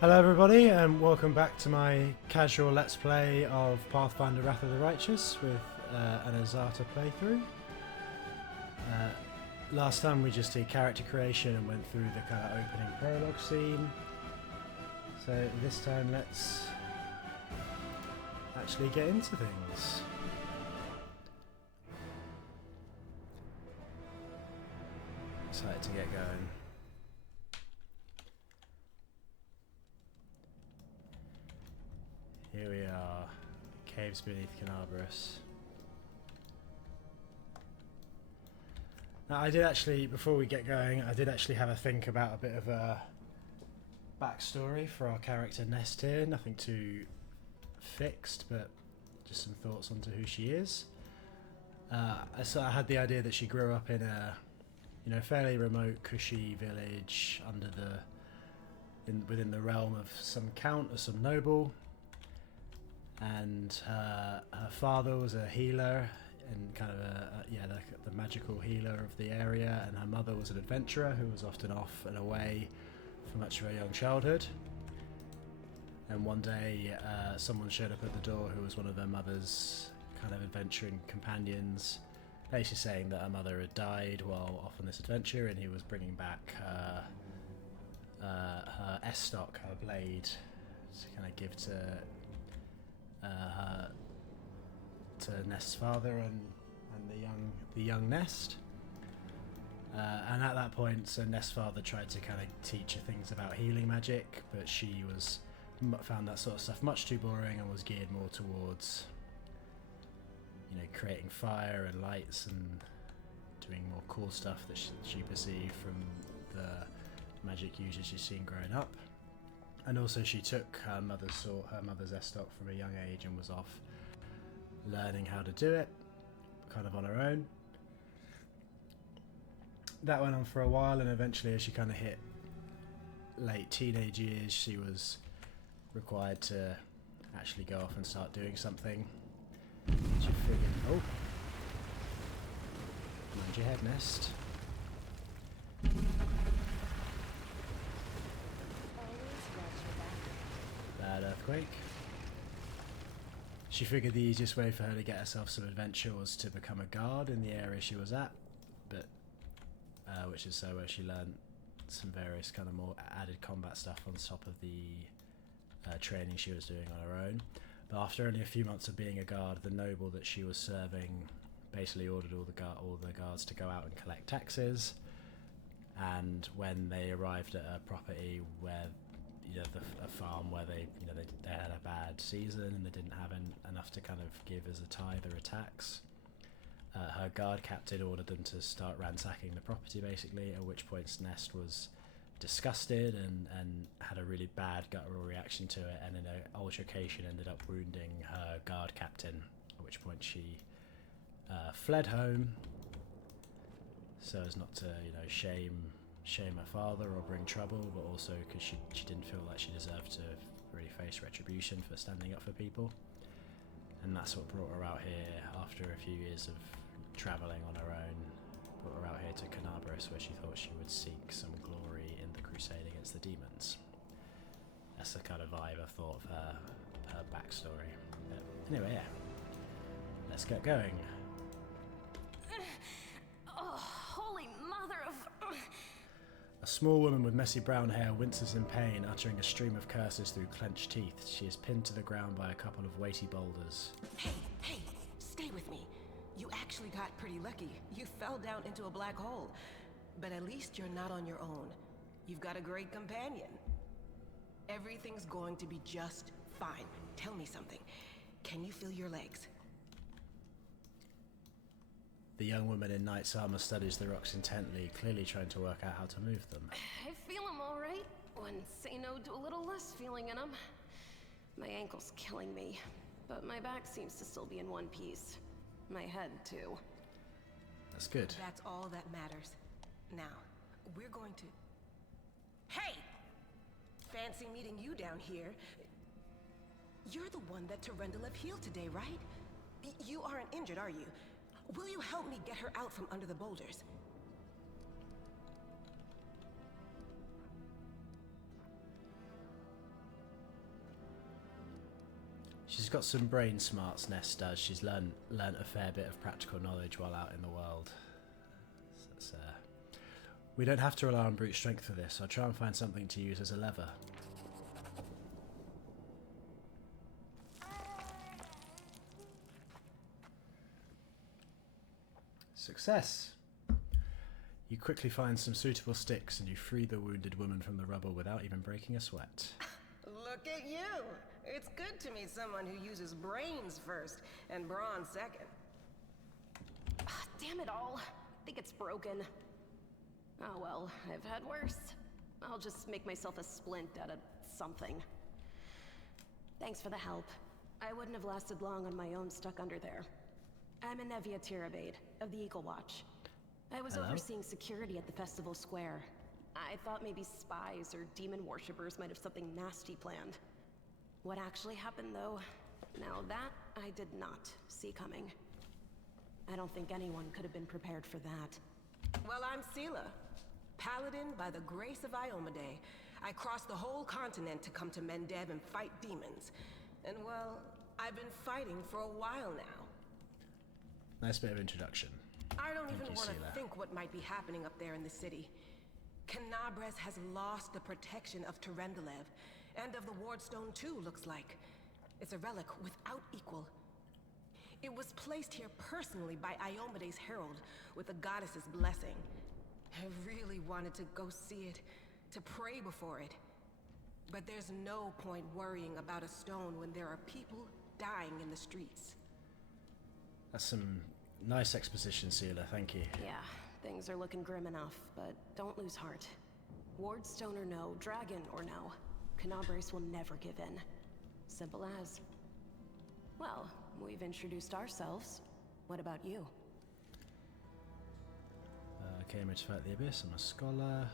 Hello everybody and welcome back to my casual let's play of Pathfinder Wrath of the Righteous with an Azata playthrough. Last time we just did character creation and went through the kind of opening prologue scene. So this time let's actually get into things. Excited to get going. Here we are, caves beneath Canabras. Now I did actually, before we get going, I did actually have a think about a bit of a backstory for our character Nest here. Nothing too fixed, but just some thoughts onto who she is. So I had the idea that she grew up in a, fairly remote, cushy village under within the realm of some count or some noble. And her father was a healer and kind of the magical healer of the area, and her mother was an adventurer who was often off and away for much of her young childhood. And one day someone showed up at the door who was one of her mother's kind of adventuring companions, basically saying that her mother had died while off on this adventure, and he was bringing back her S-stock, her blade, to kind of give to Nest's father and the young Nest. And at that point, so Nest's father tried to kind of teach her things about healing magic, but she found that sort of stuff much too boring and was geared more towards, creating fire and lights and doing more cool stuff that she perceived from the magic users she's seen growing up. And also she took her mother's S-stock from a young age and was off learning how to do it, kind of on her own. That went on for a while, and eventually as she kind of hit late teenage years, she was required to actually go off and start doing something. She figured, oh, mind your head, Nest. Bad earthquake. She figured the easiest way for her to get herself some adventure was to become a guard in the area she was at, but which is where she learned some various kind of more added combat stuff on top of the training she was doing on her own. But after only a few months of being a guard, the noble that she was serving basically ordered all the guards to go out and collect taxes. And when they arrived at a property where a farm where they had a bad season and they didn't have enough to kind of give as a tithe or a tax, her guard captain ordered them to start ransacking the property basically, at which point Nest was disgusted and had a really bad guttural reaction to it, and in an altercation ended up wounding her guard captain, at which point she fled home so as not to shame her father or bring trouble, but also because she didn't feel like she deserved to really face retribution for standing up for people. And that's what brought her out here after a few years of travelling on her own, brought her out here to Canabras, where she thought she would seek some glory in the crusade against the demons. That's the kind of vibe I thought of her backstory. But anyway, yeah, let's get going. A small woman with messy brown hair winces in pain, uttering a stream of curses through clenched teeth. She is pinned to the ground by a couple of weighty boulders. Hey, stay with me. You actually got pretty lucky. You fell down into a black hole. But at least you're not on your own. You've got a great companion. Everything's going to be just fine. Tell me something. Can you feel your legs? The young woman in knight's armor studies the rocks intently, clearly trying to work out how to move them. I feel them all right. When say no to a little less feeling in them. My ankle's killing me, but my back seems to still be in one piece. My head, too. That's good. That's all that matters. Now, we're going to... Hey! Fancy meeting you down here. You're the one that Terendelev healed today, right? You aren't injured, are you? Will you help me get her out from under the boulders? She's got some brain smarts, Ness does. She's learnt a fair bit of practical knowledge while out in the world. So we don't have to rely on brute strength for this. I'll try and find something to use as a lever. Success! You quickly find some suitable sticks and you free the wounded woman from the rubble without even breaking a sweat. Look at you! It's good to meet someone who uses brains first and brawn second. Damn it all. I think it's broken. Oh well, I've had worse. I'll just make myself a splint out of something. Thanks for the help. I wouldn't have lasted long on my own stuck under there. I'm Anevia Tirabade, of the Eagle Watch. I was overseeing security at the festival square. I thought maybe spies or demon worshippers might have something nasty planned. What actually happened, though, now that I did not see coming. I don't think anyone could have been prepared for that. Well, I'm Sela, paladin by the grace of Iomade. I crossed the whole continent to come to Mendev and fight demons. And well, I've been fighting for a while now. Nice bit of introduction. I don't even want to Sela. think what might be happening up there in the city. Canabres has lost the protection of Terendelev, and of the Wardstone too, looks like. It's a relic without equal. It was placed here personally by Iomede's herald, with the goddess's blessing. I really wanted to go see it, to pray before it. But there's no point worrying about a stone when there are people dying in the streets. That's some nice exposition, Sela. Thank you. Yeah, things are looking grim enough, but don't lose heart. Wardstone or no, dragon or no, Canabres will never give in. Simple as. Well, we've introduced ourselves. What about you? Came here to fight the Abyss. I'm a scholar.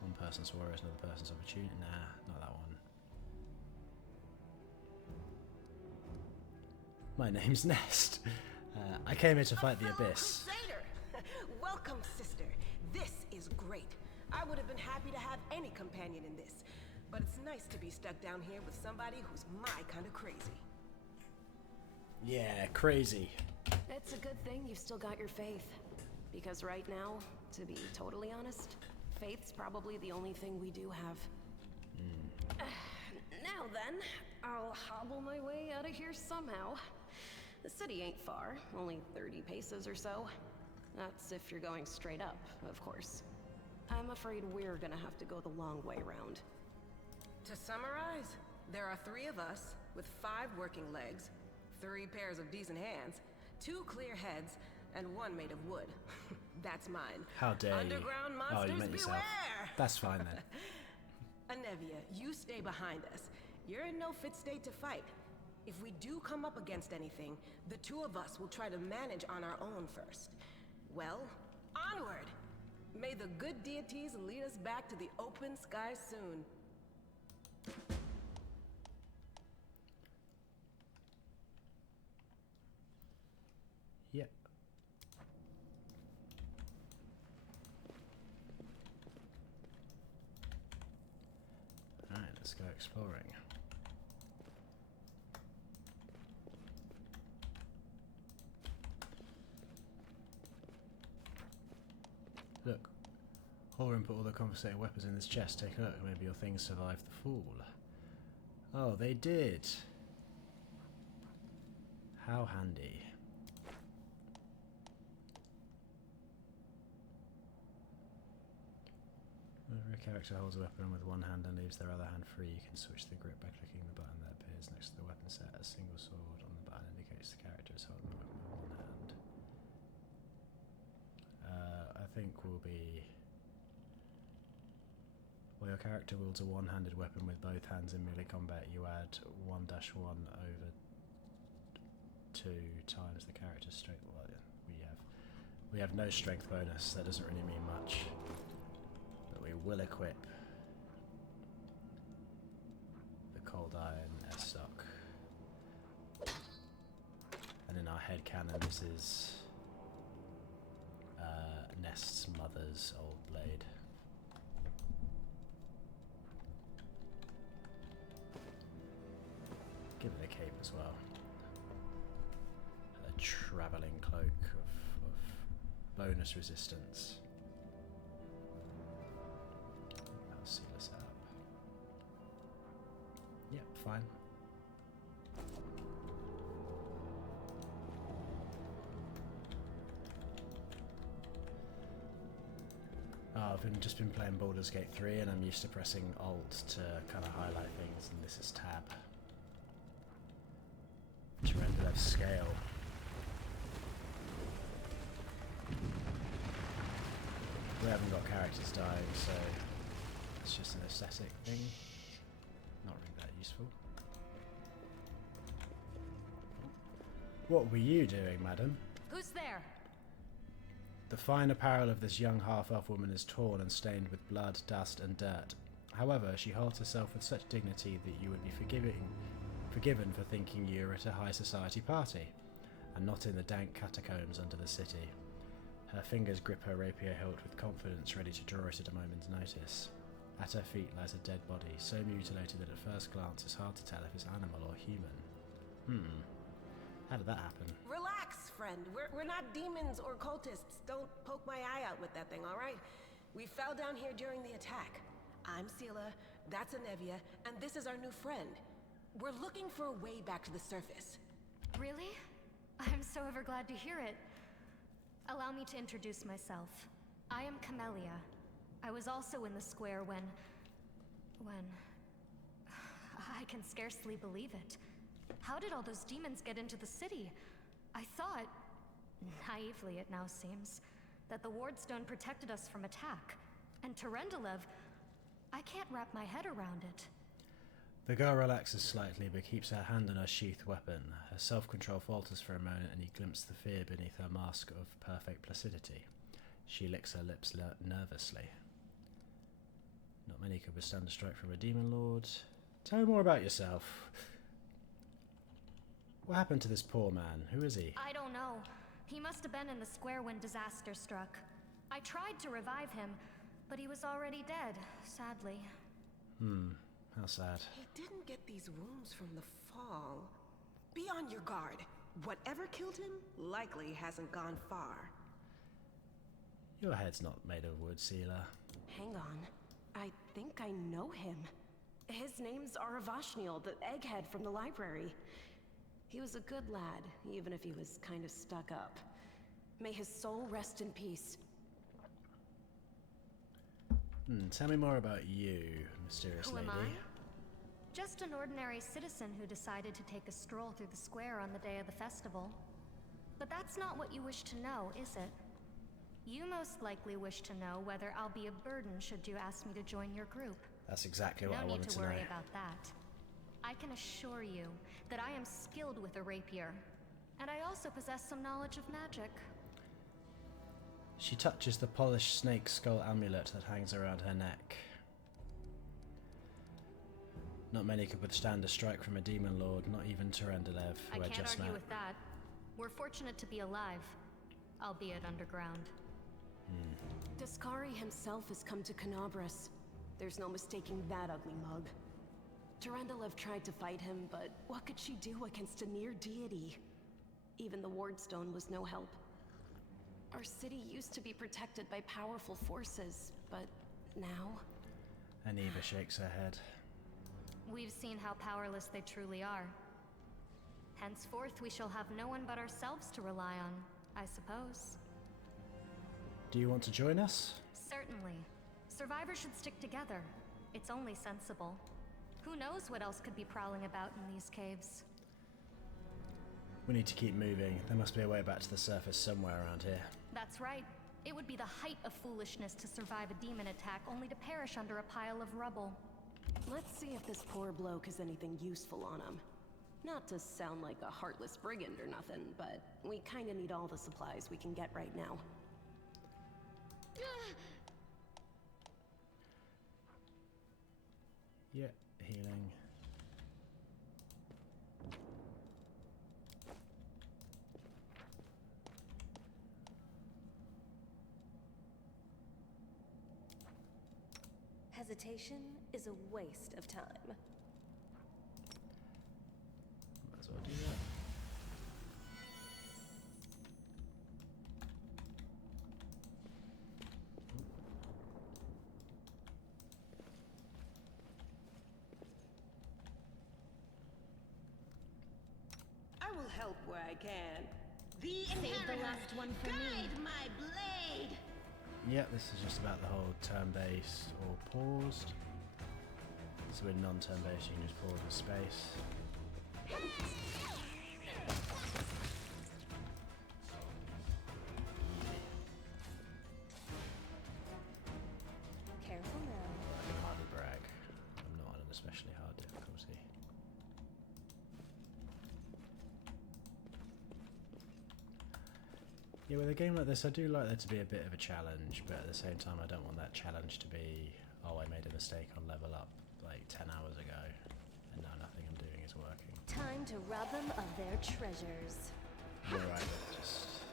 One person's warrior is another person's opportunity. Nah, not that one. My name's Nest. I came here to fight the Abyss. Crusader! Welcome, sister. This is great. I would have been happy to have any companion in this, but it's nice to be stuck down here with somebody who's my kind of crazy. Yeah, crazy. It's a good thing you've still got your faith. Because right now, to be totally honest, faith's probably the only thing we do have. Now then, I'll hobble my way out of here somehow. The city ain't far, only 30 paces or so. That's if you're going straight up, of course. I'm afraid we're gonna have to go the long way round. To summarize, there are 3 of us with 5 working legs, 3 pairs of decent hands, 2 clear heads, and 1 made of wood. That's mine. How dare you. Underground Oh, monsters you meant yourself. beware! That's fine then. Anevia, you stay behind us. You're in no fit state to fight. If we do come up against anything, the 2 of us will try to manage on our own first. Well, onward! May the good deities lead us back to the open sky soon. Yep. Alright, let's go exploring. Look, Horan put all the confiscated weapons in this chest. Take a look, maybe your things survived the fall. Oh, they did. How handy. Whenever a character holds a weapon with one hand and leaves their other hand free, you can switch the grip by clicking the button that appears next to the weapon set. A single sword on the button indicates the character is holding the weapon with one hand. I think we'll be... While your character wields a one-handed weapon with both hands in melee combat, you add 1-1 over 2 times the character's strength. Well, we have no strength bonus. That doesn't really mean much. But we will equip the Cold Iron S-Stock. And in our head canon, this is Nest's mother's old blade. Give it a cape as well. A travelling cloak of bonus resistance. I'll seal this up. Yep, fine. Oh, I've just been playing Baldur's Gate 3 and I'm used to pressing Alt to kind of highlight things, and this is Tab. To render that scale. We haven't got characters dying, so it's just an aesthetic thing. Not really that useful. What were you doing, madam? Who's there? The fine apparel of this young half-elf woman is torn and stained with blood, dust, and dirt. However, she holds herself with such dignity that you would be forgiven for thinking you are at a high society party, and not in the dank catacombs under the city. Her fingers grip her rapier hilt with confidence, ready to draw it at a moment's notice. At her feet lies a dead body, so mutilated that at first glance it's hard to tell if it's animal or human. How did that happen? Relax, friend. We're not demons or cultists. Don't poke my eye out with that thing, all right? We fell down here during the attack. I'm Sela, that's Anevia, and this is our new friend. We're looking for a way back to the surface. Really? I'm so ever glad to hear it. Allow me to introduce myself. I am Camellia. I was also in the square when... I can scarcely believe it. How did all those demons get into the city? I thought, naively it now seems, that the Wardstone protected us from attack. And Terendelev, I can't wrap my head around it. The girl relaxes slightly but keeps her hand on her sheathed weapon. Her self-control falters for a moment and you glimpse the fear beneath her mask of perfect placidity. She licks her lips nervously. Not many could withstand a strike from a demon lord. Tell me more about yourself. What happened to this poor man? Who is he? I don't know. He must have been in the square when disaster struck. I tried to revive him, but he was already dead, sadly. How sad. He didn't get these wounds from the fall. Be on your guard. Whatever killed him likely hasn't gone far. Your head's not made of wood, Sela. Hang on. I think I know him. His name's Aravashniel, the egghead from the library. He was a good lad, even if he was kind of stuck up. May his soul rest in peace. Tell me more about you, mysterious lady. Who am I? Just an ordinary citizen who decided to take a stroll through the square on the day of the festival. But that's not what you wish to know, is it? You most likely wish to know whether I'll be a burden should you ask me to join your group. That's exactly what I wanted to know. No need to worry about that. I can assure you that I am skilled with a rapier, and I also possess some knowledge of magic. She touches the polished snake skull amulet that hangs around her neck. Not many could withstand a strike from a demon lord, not even Terendelev, who I I can't just argue met. with that. We're fortunate to be alive, albeit underground. Daskari himself has come to Canabras. There's no mistaking that ugly mug. Terendelev tried to fight him, but what could she do against a near deity? Even the Wardstone was no help. Our city used to be protected by powerful forces, but now... Aniva shakes her head. We've seen how powerless they truly are. Henceforth, we shall have no one but ourselves to rely on, I suppose. Do you want to join us? Certainly. Survivors should stick together. It's only sensible. Who knows what else could be prowling about in these caves? We need to keep moving. There must be a way back to the surface somewhere around here. That's right. It would be the height of foolishness to survive a demon attack only to perish under a pile of rubble. Let's see if this poor bloke has anything useful on him. Not to sound like a heartless brigand or nothing, but we kinda need all the supplies we can get right now. Yeah, healing. Hesitation is a waste of time. Might as well I'll help where I can. The Save the inheritor, last one for guide me. my blade. Yep, this is just about the whole turn-based or paused. So with non-turn-based, you can just pause with space. Careful now. I can hardly brag. I'm not on an especially hard difficulty. Yeah, with a game like this, I do like there to be a bit of a challenge, but at the same time, I don't want that challenge to be, oh, I made a mistake on level up like 10 hours ago, and now nothing I'm doing is working. Time to rob them of their treasures. I'm alright with just...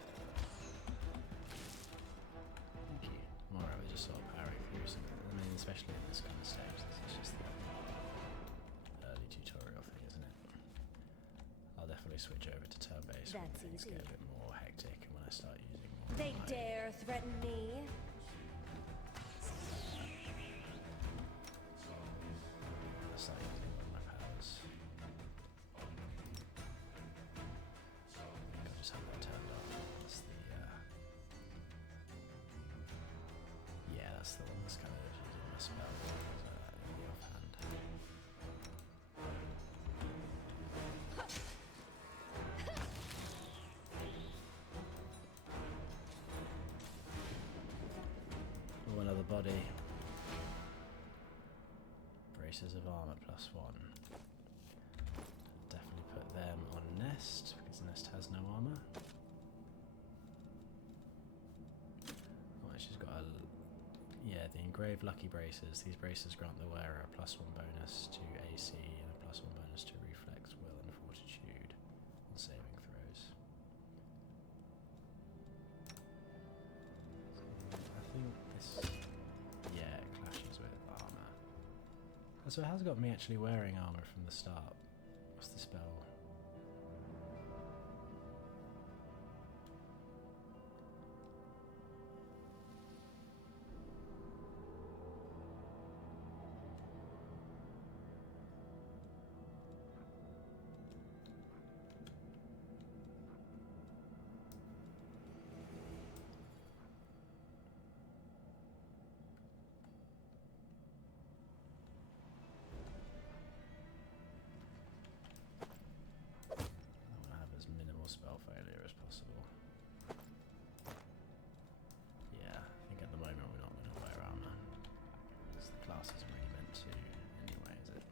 Thank you. I'm alright with just sort of powering through some... I mean, especially in this kind of stage, this is just the early tutorial thing, isn't it? I'll definitely switch over to turn-based when That's things easy. get a bit more hectic and when I start using more... They of my- dare threaten me? I start using more of my powers. I think I'll just have that turned off. That's the, yeah, that's the one that's kind of using my spell in the offhand. Oh, another body. Braces of armor +1. Definitely put them on Nest because Nest has no armor. Oh, she's got a. Yeah, the engraved lucky braces. These braces grant the wearer a +1 bonus to AC and a +1 bonus to reflex, will, and fortitude on saving throws. I think this. Yeah, it clashes with armor. So it has got me actually wearing armor from the start. What's the spell? I want to have as minimal spell failure as possible. Yeah, I think at the moment we're not going to wear armor. Because the class isn't really meant to anyway, is it?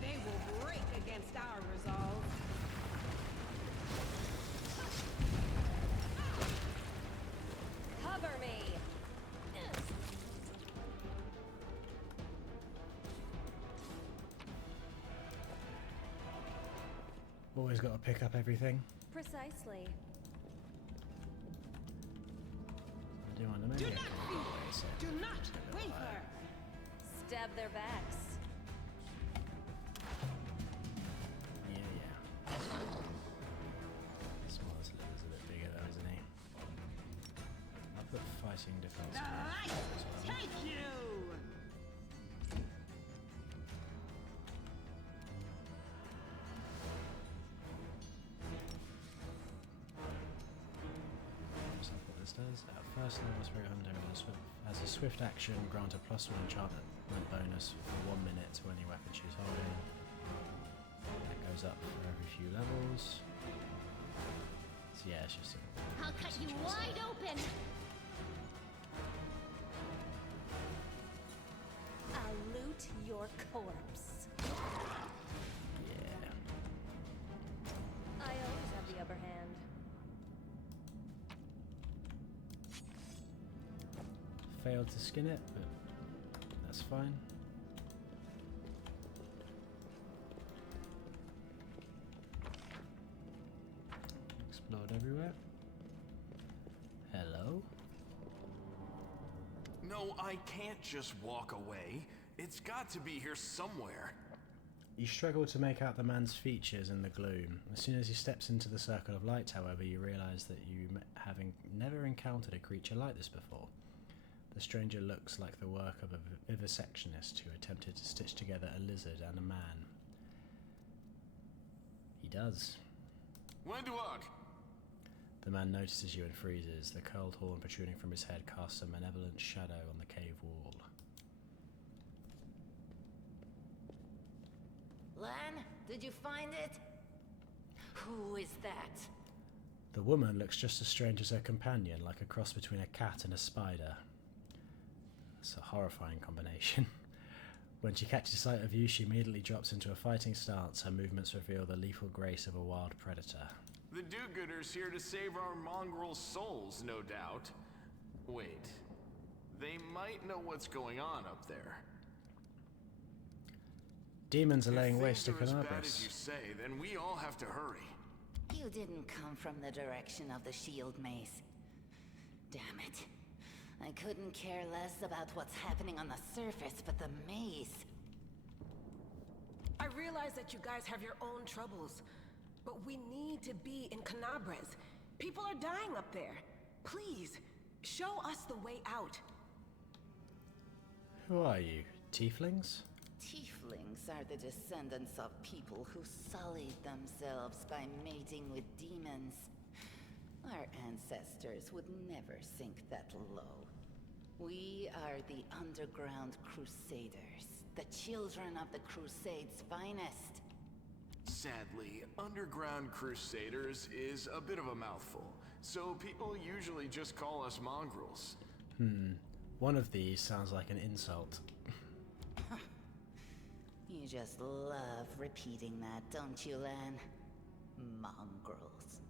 They will break against our resolve. Cover me! Always got to pick up everything. Precisely. I do want to maybe Do I not can fear. raise it. Do not Just get a bit higher. waver. Stab their backs. Yeah, yeah. Smallest liver's a bit bigger though, isn't he? I'll put fighting defense. The light as well. take you. So what this does, at first level Spirit Hunter has a swift action, grant a +1 enchantment bonus for 1 minute to any weapon she's holding. That goes up for every few levels. So yeah, it's just I'll cut you wide open! I'll loot your corpse. yeah. I always have the upper hand. Failed to skin it, but that's fine. Explored everywhere. Hello? No, I can't just walk away. It's got to be here somewhere. You struggle to make out the man's features in the gloom. As soon as he steps into the circle of light, however, you realise that you having never encountered a creature like this before. The stranger looks like the work of a vivisectionist who attempted to stitch together a lizard and a man. He does. Wenduok! The man notices you and freezes. The curled horn protruding from his head casts a malevolent shadow on the cave wall. Lan, did you find it? Who is that? The woman looks just as strange as her companion, like a cross between a cat and a spider. It's a horrifying combination. When she catches sight of you, she immediately drops into a fighting stance. Her movements reveal the lethal grace of a wild predator. The do-gooders here to save our mongrel souls, no doubt. Wait. They might know what's going on up there. Demons are laying waste to If things are as bad as Canabras. you say, then we all have to hurry. You didn't come from the direction of the shield maze. Damn it. I couldn't care less about what's happening on the surface, but the maze. I realize that you guys have your own troubles, but we need to be in Canabras. People are dying up there. Please, show us the way out. Who are you? Tieflings? Tieflings are the descendants of people who sullied themselves by mating with demons. Our ancestors would never sink that low. We are the Underground Crusaders, the children of the Crusades' finest. Sadly, Underground Crusaders is a bit of a mouthful, so people usually just call us mongrels. One of these sounds like an insult. You just love repeating that, don't you, Lan? Mongrels.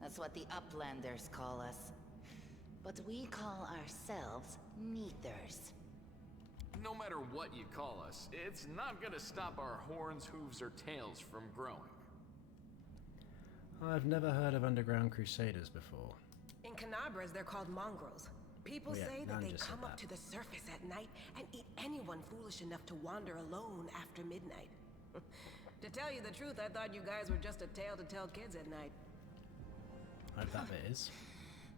That's what the Uplanders call us. But we call ourselves Neathers. No matter what you call us, it's not gonna stop our horns, hooves, or tails from growing. I've never heard of Underground Crusaders before. In Canabras, they're called mongrels. People Oh, yeah, say that Nan they just said come up that. to the surface at night and eat anyone foolish enough to wander alone after midnight. To tell you the truth, I thought you guys were just a tale to tell kids at night. I hope that bit is.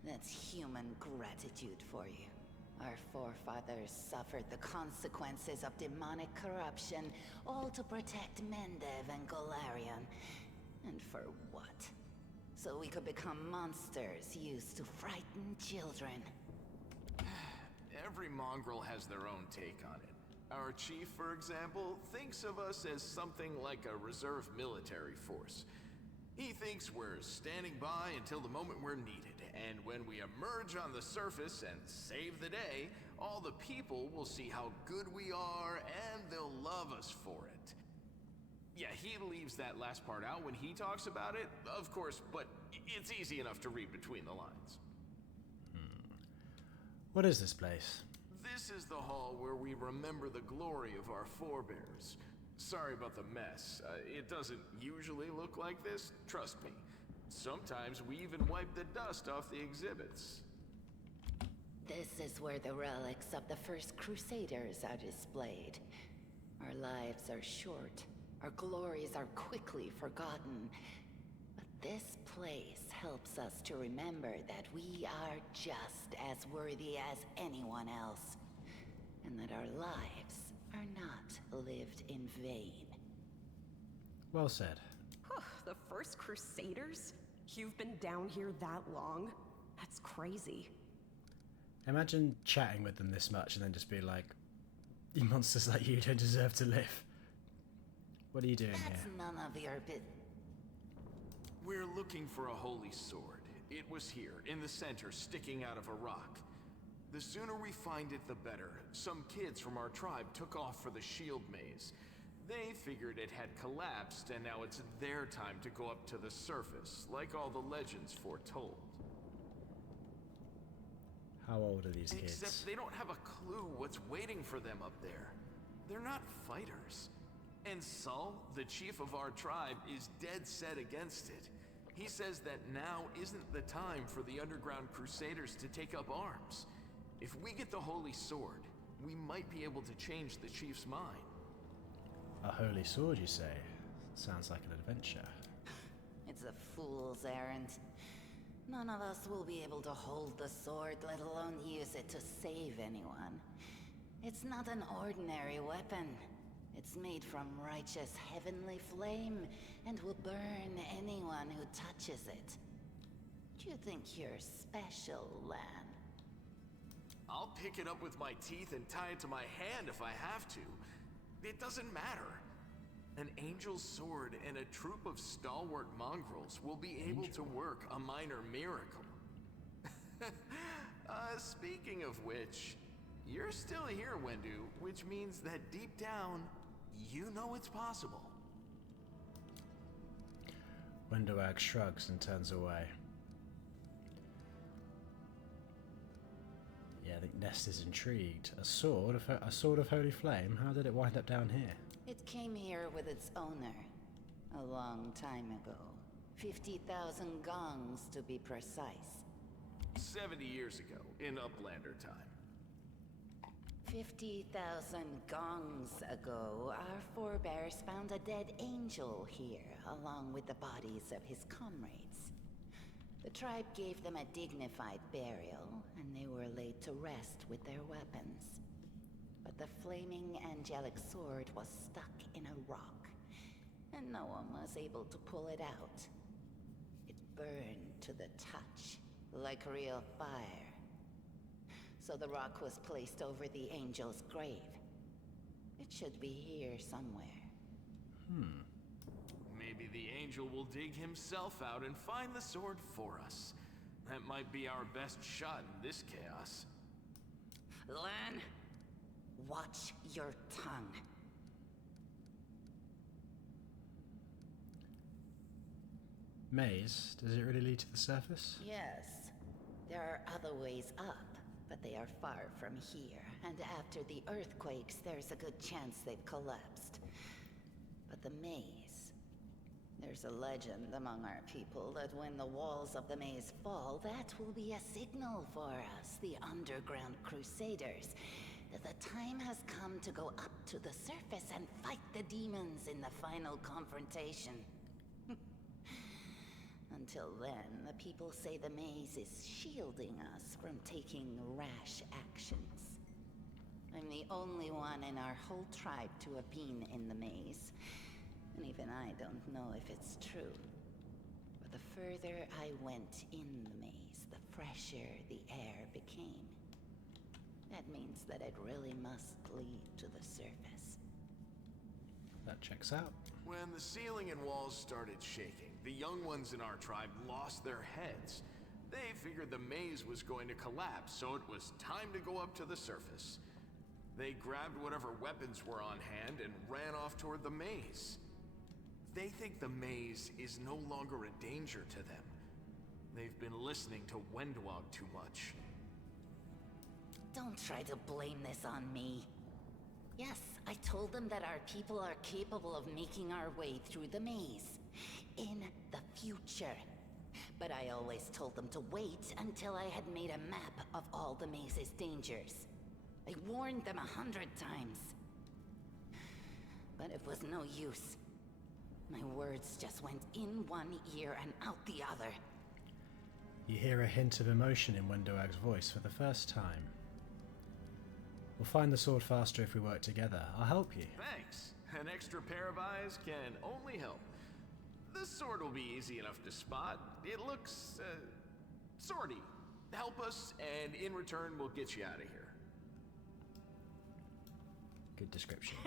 That's human gratitude for you. Our forefathers suffered the consequences of demonic corruption, all to protect Mendev and Golarion. And for what? So we could become monsters used to frighten children. Every mongrel has their own take on it. Our chief, for example, thinks of us as something like a reserve military force. He thinks we're standing by until the moment we're needed, and when we emerge on the surface and save the day, all the people will see how good we are, and they'll love us for it. Yeah, he leaves that last part out when he talks about it, of course, but it's easy enough to read between the lines. What is this place? This is the hall where we remember the glory of our forebears. Sorry about the mess. It doesn't usually look like this, trust me. Sometimes we even wipe the dust off the exhibits. This is where the relics of the first Crusaders are displayed. Our lives are short. Our glories are quickly forgotten. But this place helps us to remember that we are just as worthy as anyone else. And that our lives are not lived in vain. Well said. The first Crusaders? You've been down here that long? That's crazy. Imagine chatting with them this much and then just be like, you monsters like you don't deserve to live. What are you doing That's here? none of your bit. We're looking for a holy sword. It was here, in the center, sticking out of a rock. The sooner we find it, the better. Some kids from our tribe took off for the shield maze. They figured it had collapsed, and now it's their time to go up to the surface, like all the legends foretold. How old are these kids? Except they don't have a clue what's waiting for them up there. They're not fighters. And Sul, the chief of our tribe, is dead set against it. He says that now isn't the time for the Underground Crusaders to take up arms. If we get the Holy Sword, we might be able to change the chief's mind. A holy sword, you say? Sounds like an adventure. It's a fool's errand. None of us will be able to hold the sword, let alone use it to save anyone. It's not an ordinary weapon. It's made from righteous heavenly flame, and will burn anyone who touches it. Do you think you're special, Lan? I'll pick it up with my teeth and tie it to my hand if I have to. It doesn't matter. An angel's sword and a troop of stalwart mongrels will be able to work a minor miracle. Speaking of which, you're still here, Wendu, which means that deep down, you know it's possible. Wendoag shrugs and turns away. Yeah, I think Nest is intrigued. A sword of holy flame? How did it wind up down here? It came here with its owner. A long time ago. 50,000 gongs to be precise. 70 years ago, in Uplander time. 50,000 gongs ago, our forebears found a dead angel here, along with the bodies of his comrades. The tribe gave them a dignified burial, and they were laid to rest with their weapons. But the flaming angelic sword was stuck in a rock, and no one was able to pull it out. It burned to the touch, like real fire. So the rock was placed over the angel's grave. It should be here somewhere. Maybe the angel will dig himself out and find the sword for us. That might be our best shot in this chaos. Lan, watch your tongue. Maze, does it really lead to the surface? Yes. There are other ways up, but they are far from here. And after the earthquakes, there's a good chance they've collapsed. But the maze... There's a legend among our people that when the walls of the maze fall, that will be a signal for us, the underground crusaders, that the time has come to go up to the surface and fight the demons in the final confrontation. Until then, the people say the maze is shielding us from taking rash actions. I'm the only one in our whole tribe to have been in the maze. And even I don't know if it's true. But the further I went in the maze, the fresher the air became. That means that it really must lead to the surface. That checks out. When the ceiling and walls started shaking, the young ones in our tribe lost their heads. They figured the maze was going to collapse, so it was time to go up to the surface. They grabbed whatever weapons were on hand and ran off toward the maze. They think the maze is no longer a danger to them. They've been listening to Wendoag too much. Don't try to blame this on me. Yes, I told them that our people are capable of making our way through the maze. In the future. But I always told them to wait until I had made a map of all the maze's dangers. I warned them 100 times. But it was no use. My words just went in one ear and out the other. You hear a hint of emotion in Wendoag's voice for the first time. We'll find the sword faster if we work together. I'll help you. Thanks. An extra pair of eyes can only help. The sword will be easy enough to spot. It looks, swordy. Help us, and in return, we'll get you out of here. Good description.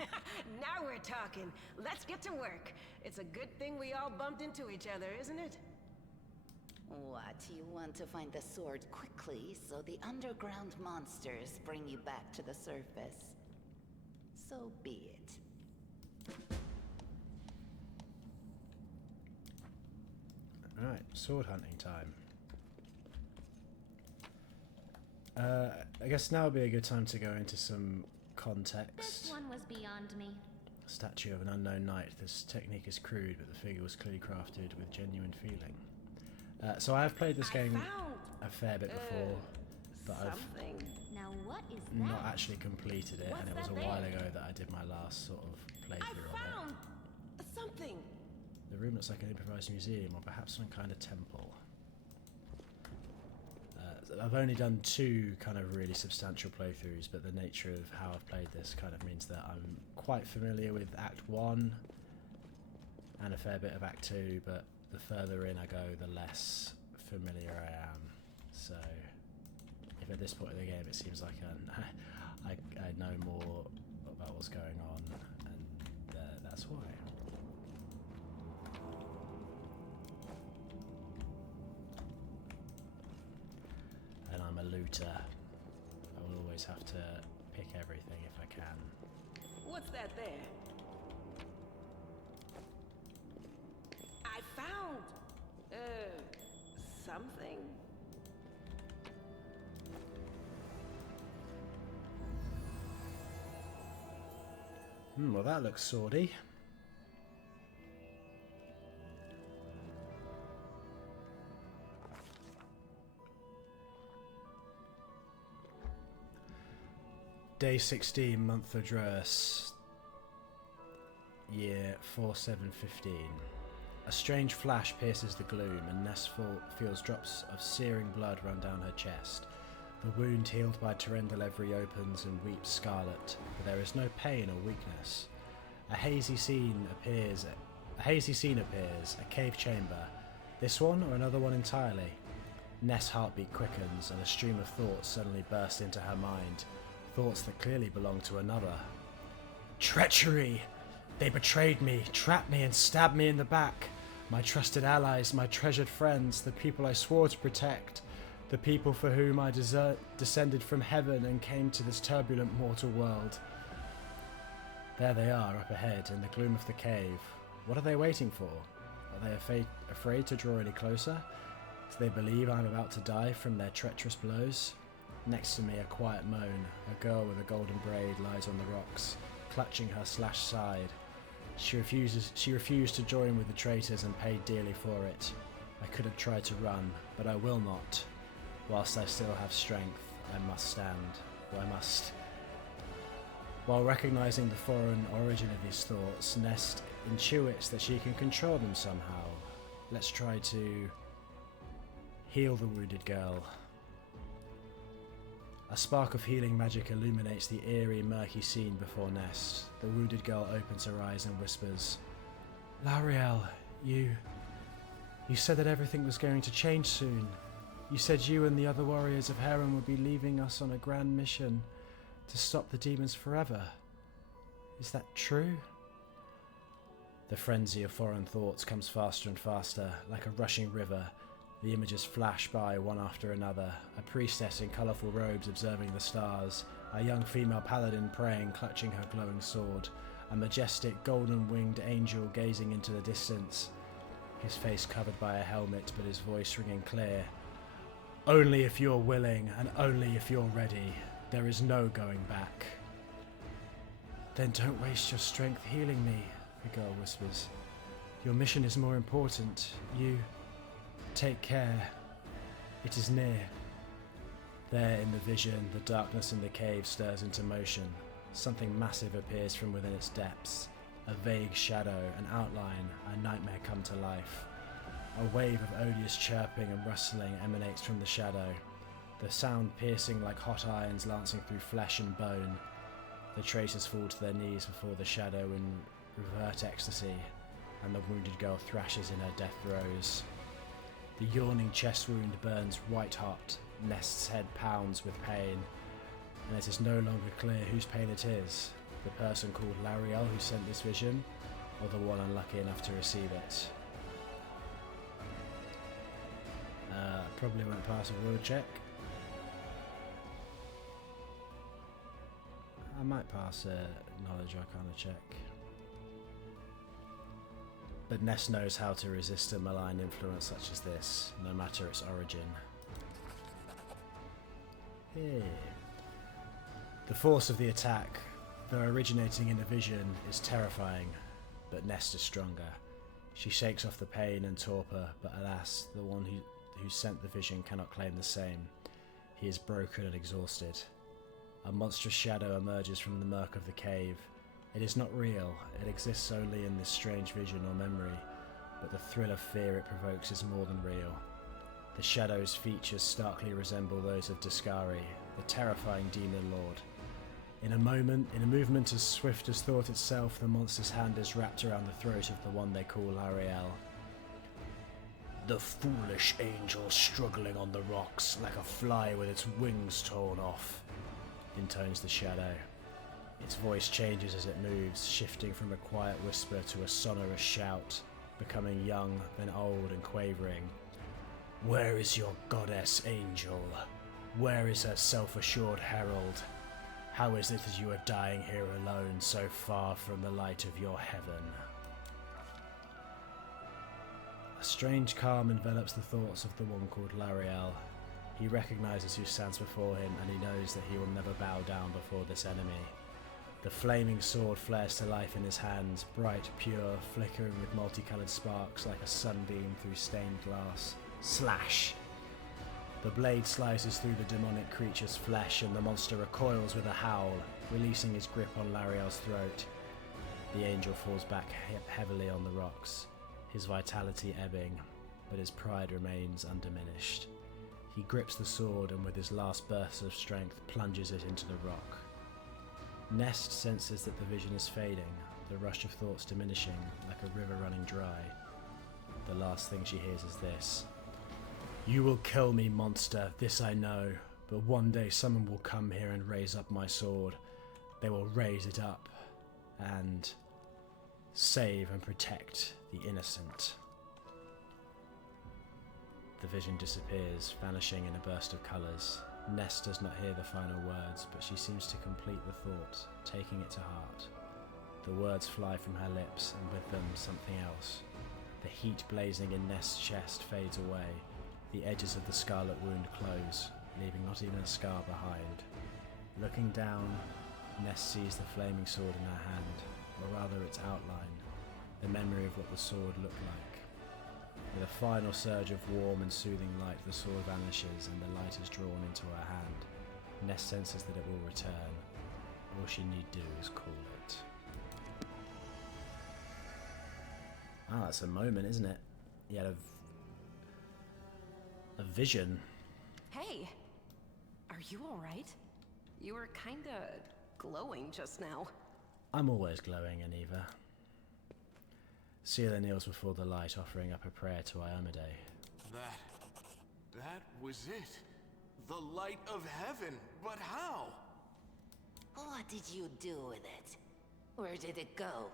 Now we're talking. Let's get to work. It's a good thing we all bumped into each other, isn't it? What, you want to find the sword quickly so the underground monsters bring you back to the surface? So be it. Alright, sword hunting time. I guess now would be a good time to go into some context. This one was beyond me. Statue of an unknown knight. This technique is crude, but the figure was clearly crafted with genuine feeling. So I have played this game a fair bit before, but Something. Now what is I've that? not actually completed it, and it was What's a that while there? ago that I did my last sort of I playthrough of it. found something. The room looks like an improvised museum, or perhaps some kind of temple. I've only done 2 kind of really substantial playthroughs, but the nature of how I've played this kind of means that I'm quite familiar with Act 1 and a fair bit of Act 2, but the further in I go, the less familiar I am. So, if at this point in the game it seems like I know more about what's going on, and that's why. And I'm a looter. I will always have to pick everything if I can. What's that there? I found, something. Well, that looks swordy. Day 16, month of Druas, year 4715. A strange flash pierces the gloom, and Ness feels drops of searing blood run down her chest. The wound healed by Terendel every opens and weeps scarlet, but there is no pain or weakness. A hazy scene appears, a cave chamber. This one or another one entirely? Ness' heartbeat quickens, and a stream of thoughts suddenly burst into her mind. Thoughts that clearly belong to another. Treachery! They betrayed me, trapped me, and stabbed me in the back. My trusted allies, my treasured friends, the people I swore to protect, the people for whom I descended from heaven and came to this turbulent mortal world. There they are, up ahead, in the gloom of the cave. What are they waiting for? Are they afraid to draw any closer? Do they believe I'm about to die from their treacherous blows? Next to me, a quiet moan. A girl with a golden braid lies on the rocks, clutching her slashed side. She refused to join with the traitors and paid dearly for it. I could have tried to run, but I will not. Whilst I still have strength, I must stand. I must. While recognizing the foreign origin of these thoughts, Nest intuits that she can control them somehow. Let's try to heal the wounded girl. A spark of healing magic illuminates the eerie, murky scene before Nest. The wounded girl opens her eyes and whispers, "Lariel, you said that everything was going to change soon. You said you and the other warriors of Heron would be leaving us on a grand mission to stop the demons forever. Is that true?" The frenzy of foreign thoughts comes faster and faster, like a rushing river. The images flash by one after another. A priestess in colourful robes observing the stars. A young female paladin praying, clutching her glowing sword. A majestic, golden-winged angel gazing into the distance. His face covered by a helmet, but his voice ringing clear. "Only if you're willing, and only if you're ready. There is no going back." "Then don't waste your strength healing me," the girl whispers. "Your mission is more important. You... take care. It is near." There in the vision, the darkness in the cave stirs into motion. Something massive appears from within its depths. A vague shadow, an outline, a nightmare come to life. A wave of odious chirping and rustling emanates from the shadow, the sound piercing like hot irons lancing through flesh and bone. The traitors fall to their knees before the shadow in revert ecstasy, and the wounded girl thrashes in her death throes. The yawning chest wound burns white hot. Nest's head pounds with pain, and it is no longer clear whose pain it is, the person called Lariel who sent this vision, or the one unlucky enough to receive it. Probably won't pass a will check. I might pass a knowledge arcana check. But Ness knows how to resist a malign influence such as this, no matter its origin. Hey. The force of the attack, though originating in a vision, is terrifying, but Nest is stronger. She shakes off the pain and torpor, but alas, the one who sent the vision cannot claim the same. He is broken and exhausted. A monstrous shadow emerges from the murk of the cave. It is not real, it exists only in this strange vision or memory, but the thrill of fear it provokes is more than real. The shadow's features starkly resemble those of Discari, the terrifying demon lord. In a movement as swift as thought itself, the monster's hand is wrapped around the throat of the one they call L'Ariel. The foolish angel struggling on the rocks like a fly with its wings torn off, intones the shadow. Its voice changes as it moves, shifting from a quiet whisper to a sonorous shout, becoming young, then old and quavering. Where is your goddess, angel? Where is her self-assured herald? How is it that you are dying here alone, so far from the light of your heaven? A strange calm envelops the thoughts of the one called L'Ariel. He recognizes who stands before him, and he knows that he will never bow down before this enemy. The flaming sword flares to life in his hands, bright, pure, flickering with multicolored sparks like a sunbeam through stained glass. Slash! The blade slices through the demonic creature's flesh, and the monster recoils with a howl, releasing his grip on L'Ariel's throat. The angel falls back heavily on the rocks, his vitality ebbing, but his pride remains undiminished. He grips the sword and with his last burst of strength plunges it into the rock. Nest senses that the vision is fading, the rush of thoughts diminishing, like a river running dry. The last thing she hears is this. You will kill me, monster, this I know, but one day someone will come here and raise up my sword. They will raise it up and save and protect the innocent. The vision disappears, vanishing in a burst of colours. Nest does not hear the final words, but she seems to complete the thought, taking it to heart. The words fly from her lips, and with them something else. The heat blazing in Nest's chest fades away. The edges of the scarlet wound close, leaving not even a scar behind. Looking down, Nest sees the flaming sword in her hand, or rather its outline, the memory of what the sword looked like. With a final surge of warm and soothing light, the sword vanishes and the light is drawn into her hand. Nest senses that it will return. All she need do is call it. Ah, that's a moment, isn't it? He had a vision. Hey! Are you alright? You were kinda glowing just now. I'm always glowing, Aniva. Seela kneels before the light, offering up a prayer to Iomade. That was it. The light of heaven. But how? What did you do with it? Where did it go?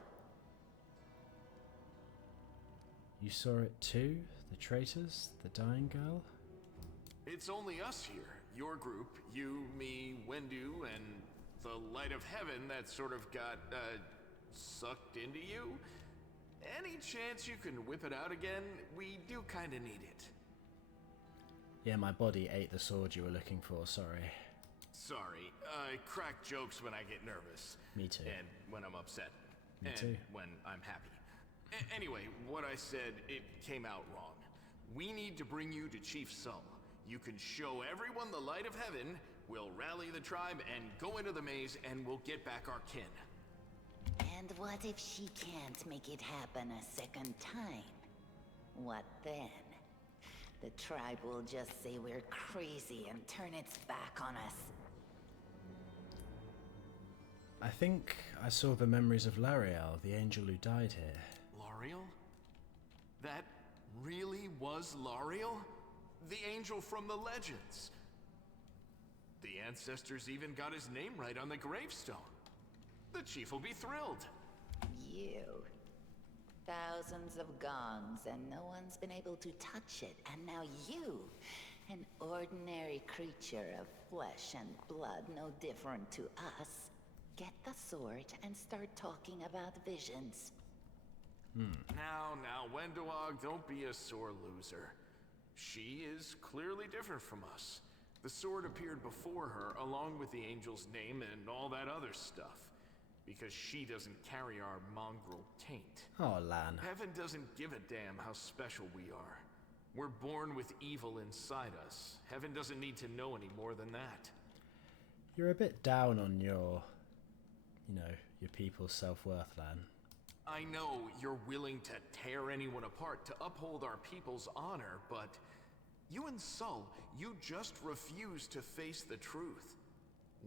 You saw it too? The traitors? The dying girl? It's only us here. Your group, you, me, Wendu, and the light of heaven that sort of got, sucked into you. Any chance you can whip it out again? We do kinda need it. Yeah, my body ate the sword you were looking for, sorry. Sorry, I crack jokes when I get nervous. Me too. And when I'm upset. Me and too. when I'm happy. Anyway, what I said, it came out wrong. We need to bring you to Chief Sull. You can show everyone the light of heaven, we'll rally the tribe and go into the maze, and we'll get back our kin. And what if she can't make it happen a second time? What then? The tribe will just say we're crazy and turn its back on us. I think I saw the memories of L'Ariel, the angel who died here. L'Ariel? That really was L'Ariel? The angel from the legends. The ancestors even got his name right on the gravestone. The chief will be thrilled. You. Thousands of gongs and no one's been able to touch it, and now you, an ordinary creature of flesh and blood no different to us, get the sword and start talking about visions. Now, Wendoag, don't be a sore loser. She is clearly different from us. The sword appeared before her, along with the angel's name and all that other stuff. Because she doesn't carry our mongrel taint. Oh, Lan. Heaven doesn't give a damn how special we are. We're born with evil inside us. Heaven doesn't need to know any more than that. You're a bit down on your people's self-worth, Lan. I know you're willing to tear anyone apart to uphold our people's honor, but You and Sol, you just refuse to face the truth.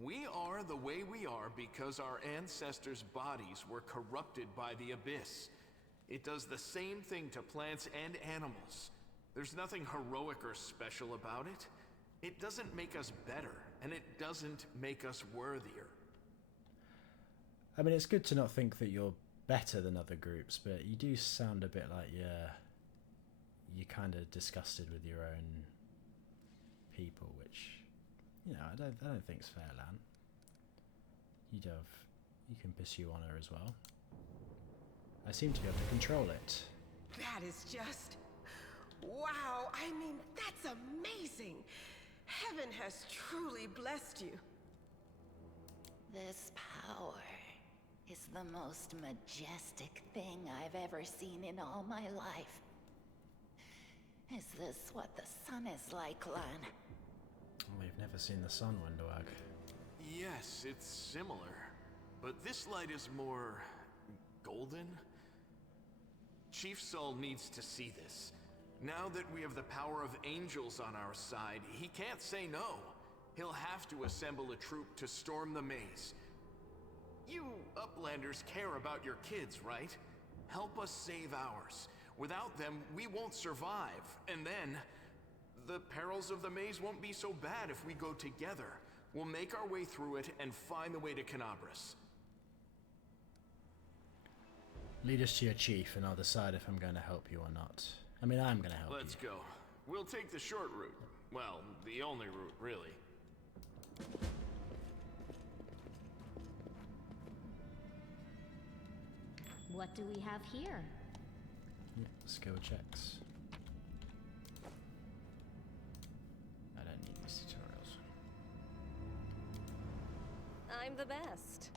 We are the way we are because our ancestors' bodies were corrupted by the Abyss. It does the same thing to plants and animals. There's nothing heroic or special about it. It doesn't make us better, and it doesn't make us worthier. I mean, it's good to not think that you're better than other groups, but you do sound a bit like you're kind of disgusted with your own people, which, you know, I don't think is fair, Lan. You can pursue honor as well. I seem to be able to control it. That is just... wow, I mean, that's amazing. Heaven has truly blessed you. This power is the most majestic thing I've ever seen in all my life. Is this what the sun is like, Lan? Oh, you've never seen the sun, Wendowag. Yes, it's similar. But this light is more... golden? Chief Sol needs to see this. Now that we have the power of angels on our side, he can't say no. He'll have to assemble a troop to storm the maze. You Uplanders care about your kids, right? Help us save ours. Without them, we won't survive. And then, the perils of the maze won't be so bad if we go together. We'll make our way through it and find the way to Canabras. Lead us to your chief, and I'll decide if I'm going to help you or not. I mean, I'm going to help Let's you. go. We'll take the short route. Well, the only route, really. What do we have here? Yeah, skill checks. I don't need these tutorials. I'm the best.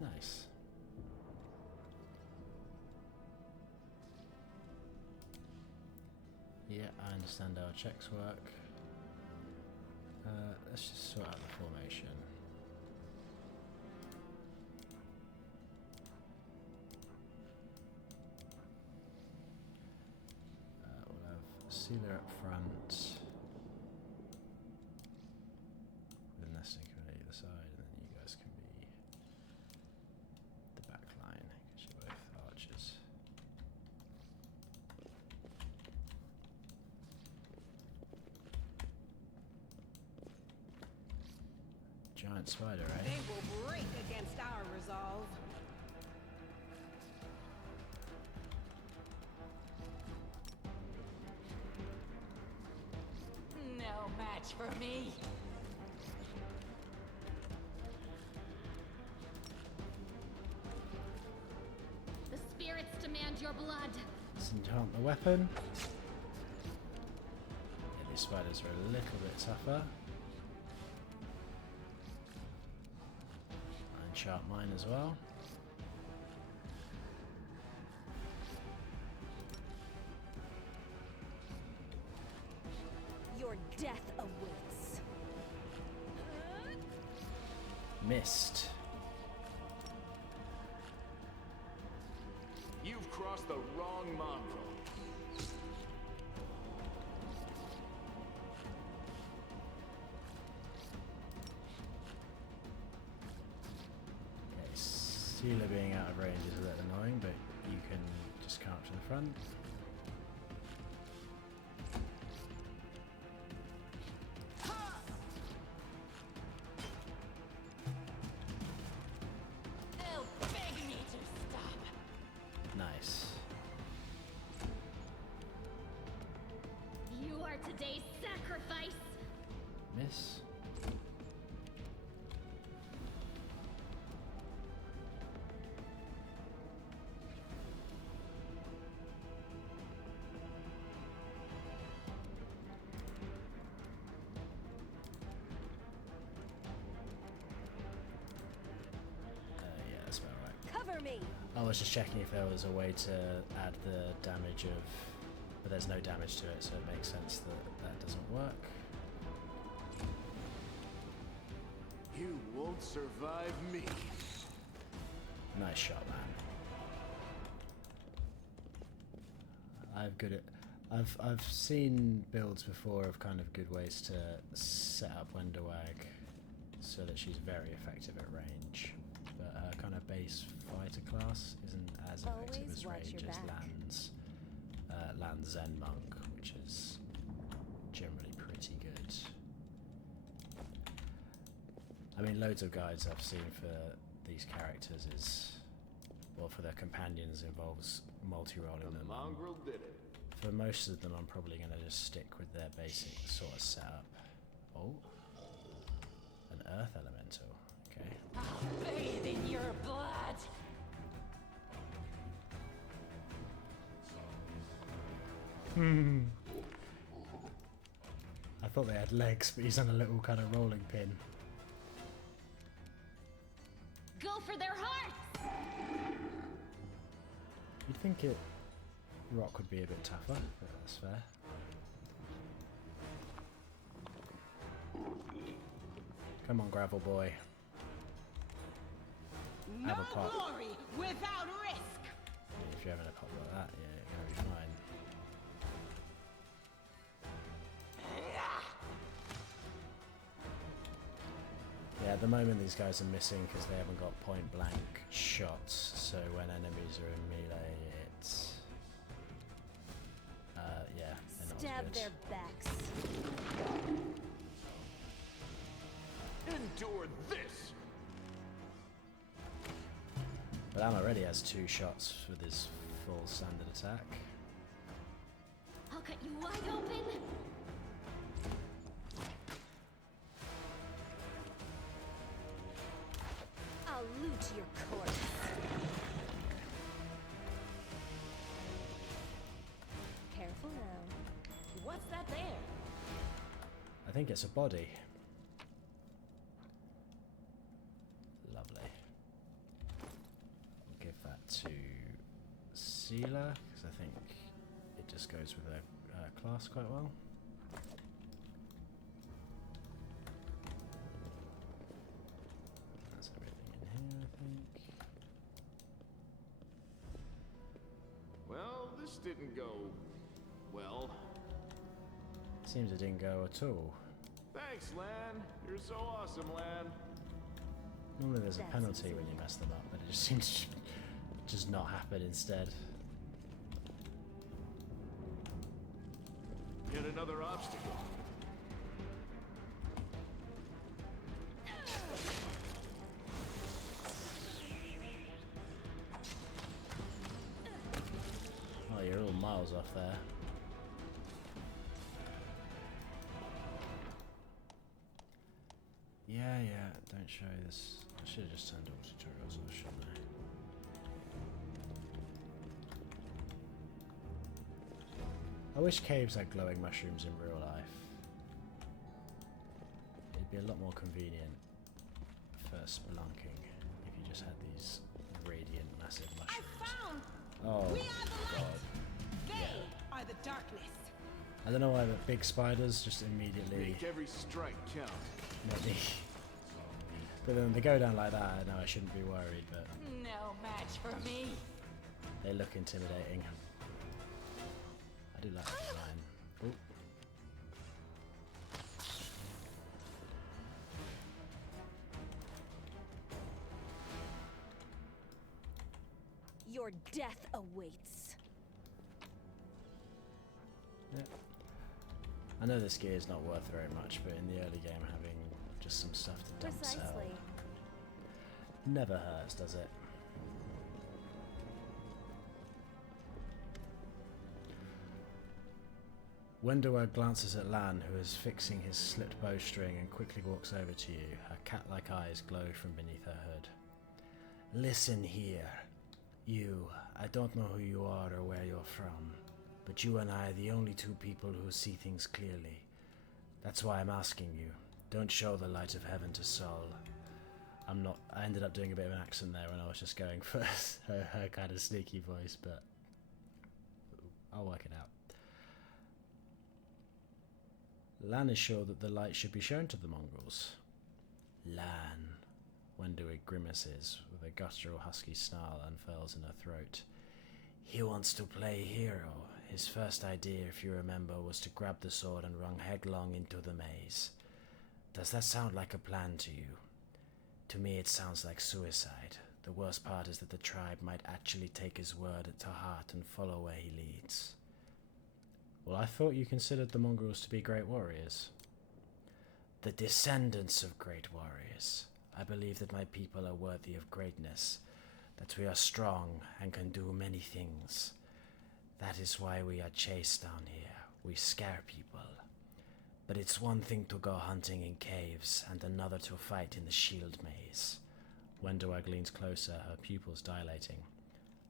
Nice. Yeah, I understand how checks work. Let's just sort out the formation. We'll have Sealer up front, with nesting coming either side, and then you guys can be the back line because you're both archers. Giant spider, eh? They will break against our resolve. No match for me. The spirits demand your blood. Disenchant the weapon. Yeah, these spiders are a little bit tougher. Enchant mine as well. Your death awaits. Missed. You've crossed the wrong mongrel. Okay, Sealer being out of range is a little annoying, but you can just come up to the front. They'll beg me to stop. Nice. You are today's sacrifice. Miss. Yeah, that's about right. Cover me. I was just checking if there was a way to add the damage of... But there's no damage to it, so it makes sense that that doesn't work. You won't survive me. Nice shot, man. I've seen builds before of kind of good ways to set up Wenderwag so that she's very effective at range, but her kind of base fighter class isn't as effective Always as watch range your as back. Lan's Zen Monk, which is generally pretty good. I mean, loads of guides I've seen for these characters is, well, for their companions involves multi-rolling them. Mongrel did it. For most of them, I'm probably going to just stick with their basic sort of setup. Oh, an Earth Elemental. Okay. I'll bathe in your blood. I thought they had legs, but he's on a little kind of rolling pin. Go for their hearts! You'd think rock would be a bit tougher, but that's fair. Come on, gravel boy. Have a pop. glory without risk. Yeah, if you're having a pop like that, yeah, you're gonna be fine. Yeah, at the moment these guys are missing because they haven't got point blank shots, so when enemies are in melee, it's yeah, they're not Stab as good. their backs. Endure this! But Am already has 2 shots with his full standard attack. I'll cut you wide open! I'll loot your corpse. Careful now. What's that there? I think it's a body. Lovely. We'll give that to Sealer, because I think it just goes with her class quite well. That's everything in here, I think. Well, this didn't go well. Seems it didn't go at all. Thanks, Lan. You're so awesome, Lan. Normally there's a That's penalty easy. when you mess them up, but it just seems to just not happen instead. Yet another obstacle. Oh, you're all miles off there. Yeah, don't show this. I should have just turned all tutorials off, shouldn't I? I wish caves had glowing mushrooms in real life. It'd be a lot more convenient for spelunking if you just had these radiant, massive mushrooms. Found! Oh, We are the light! God. They are the darkness. I don't know why, but big spiders just immediately Make every strike count. make me. But then they go down like that, I know I shouldn't be worried, but No match for me. they look intimidating. I do like that design. Ooh. Your death awaits. Yeah. I know this gear is not worth very much, but in the early game having just some stuff to dump sell Precisely. never hurts, does it? Wendower glances at Lan, who is fixing his slipped bowstring, and quickly walks over to you. Her cat-like eyes glow from beneath her hood. Listen here. You, I don't know who you are or where you're from, but you and I are the only 2 people who see things clearly. That's why I'm asking you. Don't show the light of heaven to Saul. I ended up doing a bit of an accent there when I was just going for her kind of sneaky voice, but I'll work it out. Lan is sure that the light should be shown to the mongrels. Lan. Wendover grimaces, with a guttural husky snarl unfurls in her throat. He wants to play hero, His first idea, if you remember, was to grab the sword and run headlong into the maze. Does that sound like a plan to you? To me, it sounds like suicide. The worst part is that the tribe might actually take his word to heart and follow where he leads. Well, I thought you considered the mongrels to be great warriors. The descendants of great warriors. I believe that my people are worthy of greatness, that we are strong and can do many things. That is why we are chased down here. We scare people. But it's one thing to go hunting in caves and another to fight in the shield maze. Wendoag leans closer, her pupils dilating.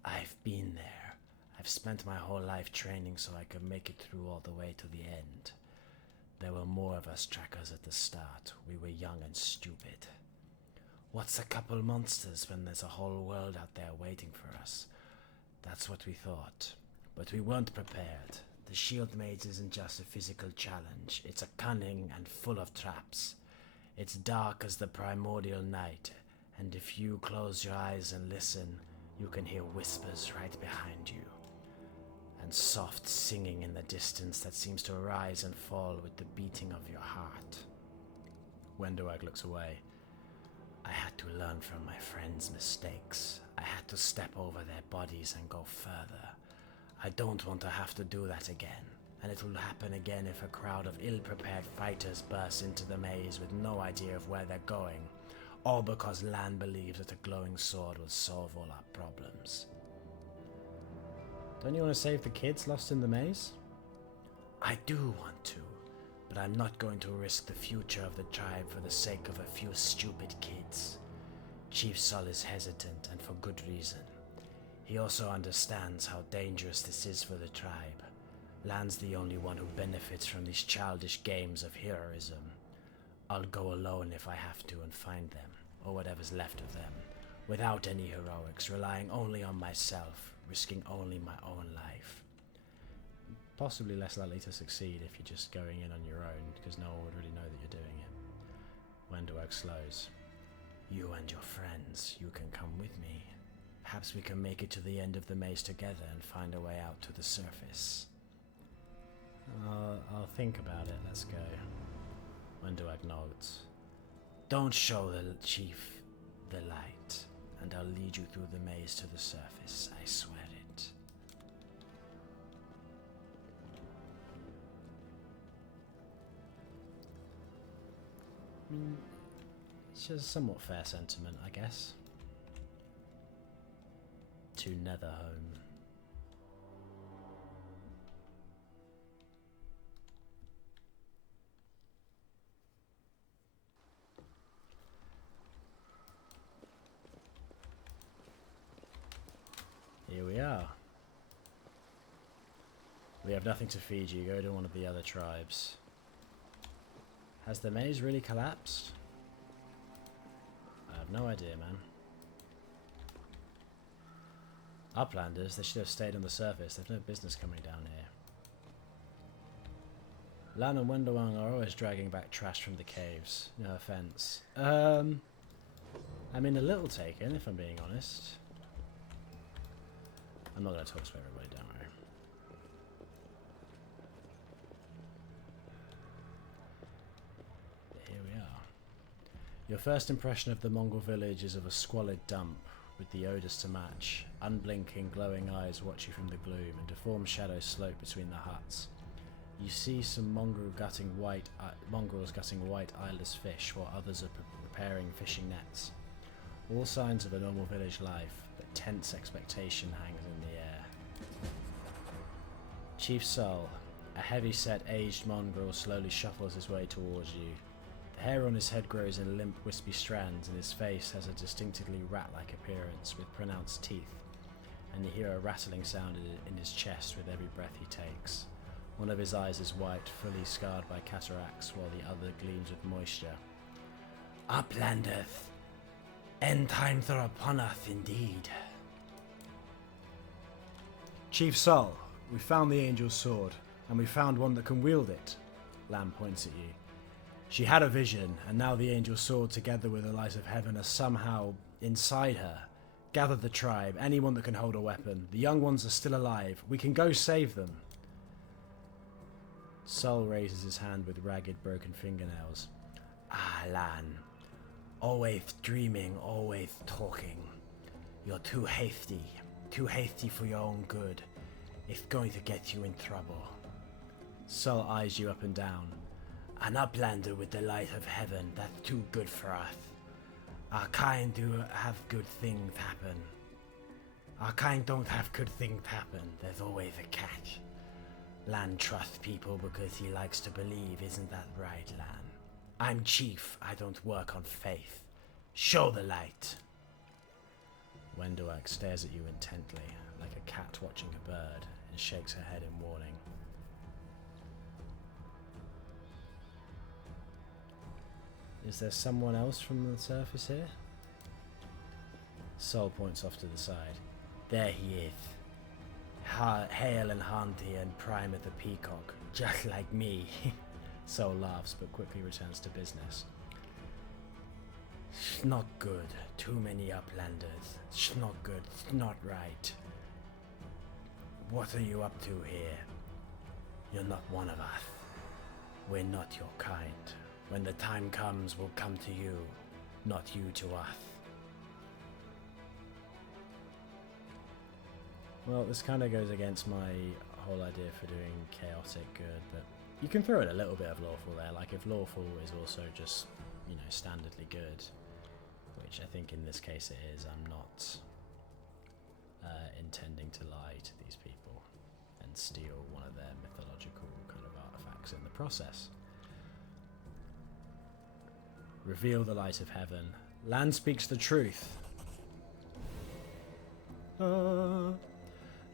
I've been there. I've spent my whole life training so I could make it through all the way to the end. There were more of us trackers at the start. We were young and stupid. What's a couple monsters when there's a whole world out there waiting for us? That's what we thought. But we weren't prepared. The shield maze isn't just a physical challenge. It's a cunning and full of traps. It's dark as the primordial night, and if you close your eyes and listen, you can hear whispers right behind you. And soft singing in the distance that seems to rise and fall with the beating of your heart. Wendoag looks away. I had to learn from my friends' mistakes. I had to step over their bodies and go further. I don't want to have to do that again, and it will happen again if a crowd of ill-prepared fighters bursts into the maze with no idea of where they're going, all because Lan believes that a glowing sword will solve all our problems. Don't you want to save the kids lost in the maze? I do want to, but I'm not going to risk the future of the tribe for the sake of a few stupid kids. Chief Sol is hesitant, and for good reason. He also understands how dangerous this is for the tribe. Lan's the only one who benefits from these childish games of heroism. I'll go alone if I have to and find them, or whatever's left of them, without any heroics, relying only on myself, risking only my own life. Possibly less likely to succeed if you're just going in on your own, because no one would really know that you're doing it. Wendoag slows. You and your friends, you can come with me. Perhaps we can make it to the end of the maze together and find a way out to the surface. I'll think about it, let's go. Wendoag nods. Don't show the chief the light, and I'll lead you through the maze to the surface, I swear it. I mean, it's just a somewhat fair sentiment, I guess. To Netherhome. Here we are. We have nothing to feed you. Go to one of the other tribes. Has the maze really collapsed? I have no idea, man. Uplanders, they should have stayed on the surface. They've no business coming down here. Lan and Wendoag are always dragging back trash from the caves. No offense. I mean, a little taken, if I'm being honest. I'm not going to talk to everybody, don't worry. Here we are. Your first impression of the Mongol village is of a squalid dump, with the odours to match. Unblinking, glowing eyes watch you from the gloom, and deformed shadows slope between the huts. You see some mongrels gutting white eyeless fish, while others are preparing fishing nets. All signs of a normal village life, but tense expectation hangs in the air. Chief Sol, a heavy-set, aged mongrel, slowly shuffles his way towards you. The hair on his head grows in limp, wispy strands, and his face has a distinctively rat-like appearance, with pronounced teeth, and you hear a rattling sound in his chest with every breath he takes. One of his eyes is white, fully scarred by cataracts, while the other gleams with moisture. Uplandeth! End times are upon us, indeed. Chief Sol, we found the Angel's Sword, and we found one that can wield it. Lamb points at you. She had a vision, and now the Angel's Sword, together with the light of heaven, are somehow inside her. Gather the tribe, anyone that can hold a weapon. The young ones are still alive. We can go save them. Sol raises his hand with ragged, broken fingernails. Ah, Lan. Always dreaming, always talking. You're too hasty. Too hasty for your own good. It's going to get you in trouble. Sol eyes you up and down. An uplander with the light of heaven, that's too good for us. Our kind do have good things happen. Our kind don't have good things happen. There's always a catch. Lan trusts people because he likes to believe, isn't that right, Lan? I'm chief, I don't work on faith. Show the light. Wendoak stares at you intently, like a cat watching a bird, and shakes her head in warning. Is there someone else from the surface here? Sol points off to the side. There he is. Hale and Haunty and Prime at the Peacock, just like me. Sol laughs but quickly returns to business. It's not good. Too many uplanders. It's not good. It's not right. What are you up to here? You're not one of us. We're not your kind. When the time comes, we'll come to you, not you to us. Well, this kind of goes against my whole idea for doing chaotic good, but you can throw in a little bit of lawful there. Like if lawful is also just, you know, standardly good, which I think in this case it is, I'm not intending to lie to these people and steal one of their mythological kind of artifacts in the process. Reveal the light of heaven. Lan speaks the truth. The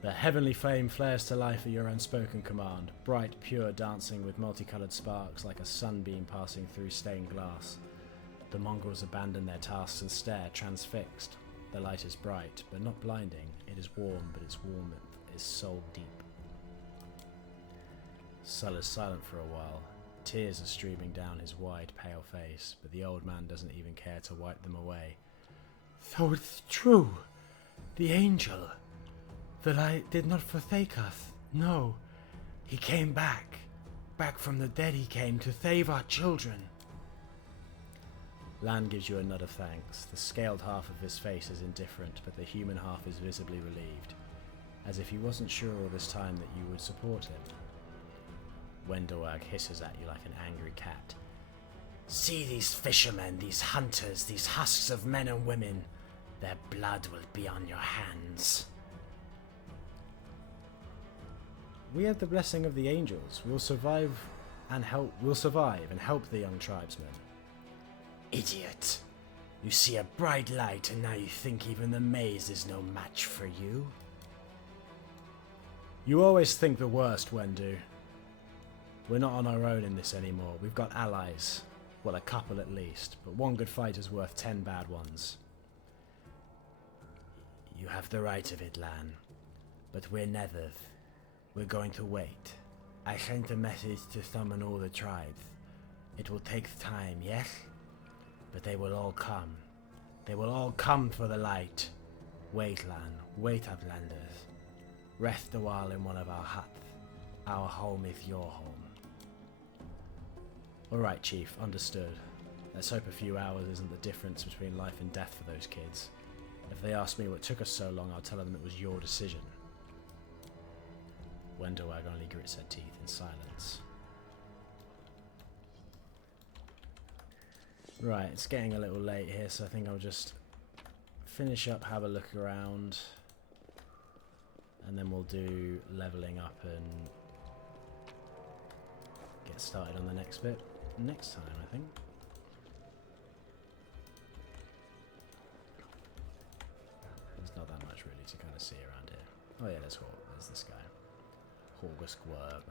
heavenly flame flares to life at your unspoken command, bright, pure, dancing with multicolored sparks like a sunbeam passing through stained glass. The mongrels abandon their tasks and stare, transfixed. The light is bright, but not blinding. It is warm, but its warmth is soul deep. Sol is silent for a while. Tears are streaming down his wide, pale face, but the old man doesn't even care to wipe them away. So it's true. The angel. The light did not forsake us. No. He came back. Back from the dead he came to save our children. Lan gives you a nod of thanks. The scaled half of his face is indifferent, but the human half is visibly relieved, as if he wasn't sure all this time that you would support him. Wendoag hisses at you like an angry cat. See these fishermen, these hunters, these husks of men and women. Their blood will be on your hands. We have the blessing of the angels. We'll survive and help the young tribesmen. Idiot. You see a bright light and now you think even the maze is no match for you? You always think the worst, Wendu. We're not on our own in this anymore. We've got allies. Well, a couple at least, but one good fight is worth 10 bad ones. You have the right of it, Lan. But we're Nethers. We're going to wait. I sent a message to summon all the tribes. It will take time, yes? But they will all come. They will all come for the light. Wait, Lan. Wait, Uplanders. Rest a while in one of our huts. Our home is your home. Alright, Chief. Understood. Let's hope a few hours isn't the difference between life and death for those kids. If they ask me what took us so long, I'll tell them it was your decision. Wendoag only grits her teeth in silence. Right, it's getting a little late here, so I think I'll just finish up, have a look around, and then we'll do leveling up and get started on the next bit next time, I think. There's not that much really to kind of see around here. Oh yeah, there's this guy. Horgus Gwurb.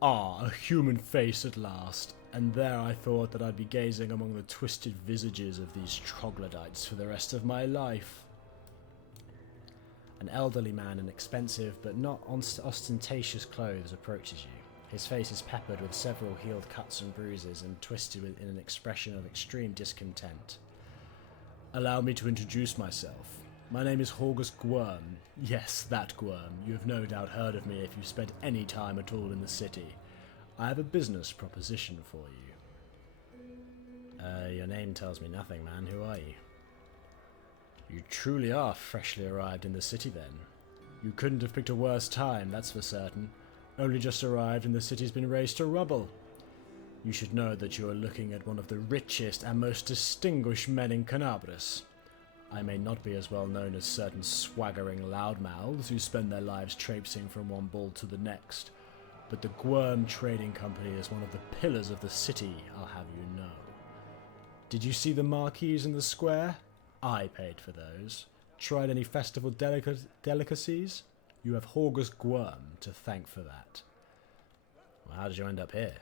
Ah, a human face at last. And there I thought that I'd be gazing among the twisted visages of these troglodytes for the rest of my life. An elderly man in expensive but not ostentatious clothes approaches you. His face is peppered with several healed cuts and bruises and twisted in an expression of extreme discontent. Allow me to introduce myself. My name is Horgus Gwyrm. Yes, that Gwyrm. You have no doubt heard of me if you've spent any time at all in the city. I have a business proposition for you. Your name tells me nothing, man. Who are you? You truly are freshly arrived in the city, then. You couldn't have picked a worse time, that's for certain. Only just arrived and the city's been razed to rubble. You should know that you are looking at one of the richest and most distinguished men in Canabras. I may not be as well known as certain swaggering loudmouths who spend their lives traipsing from one ball to the next, but the Gwyrm Trading Company is one of the pillars of the city, I'll have you know. Did you see the marquees in the square? I paid for those. Tried any festival delicacies? You have Horgus Gwyrm to thank for that. Well, how did you end up here?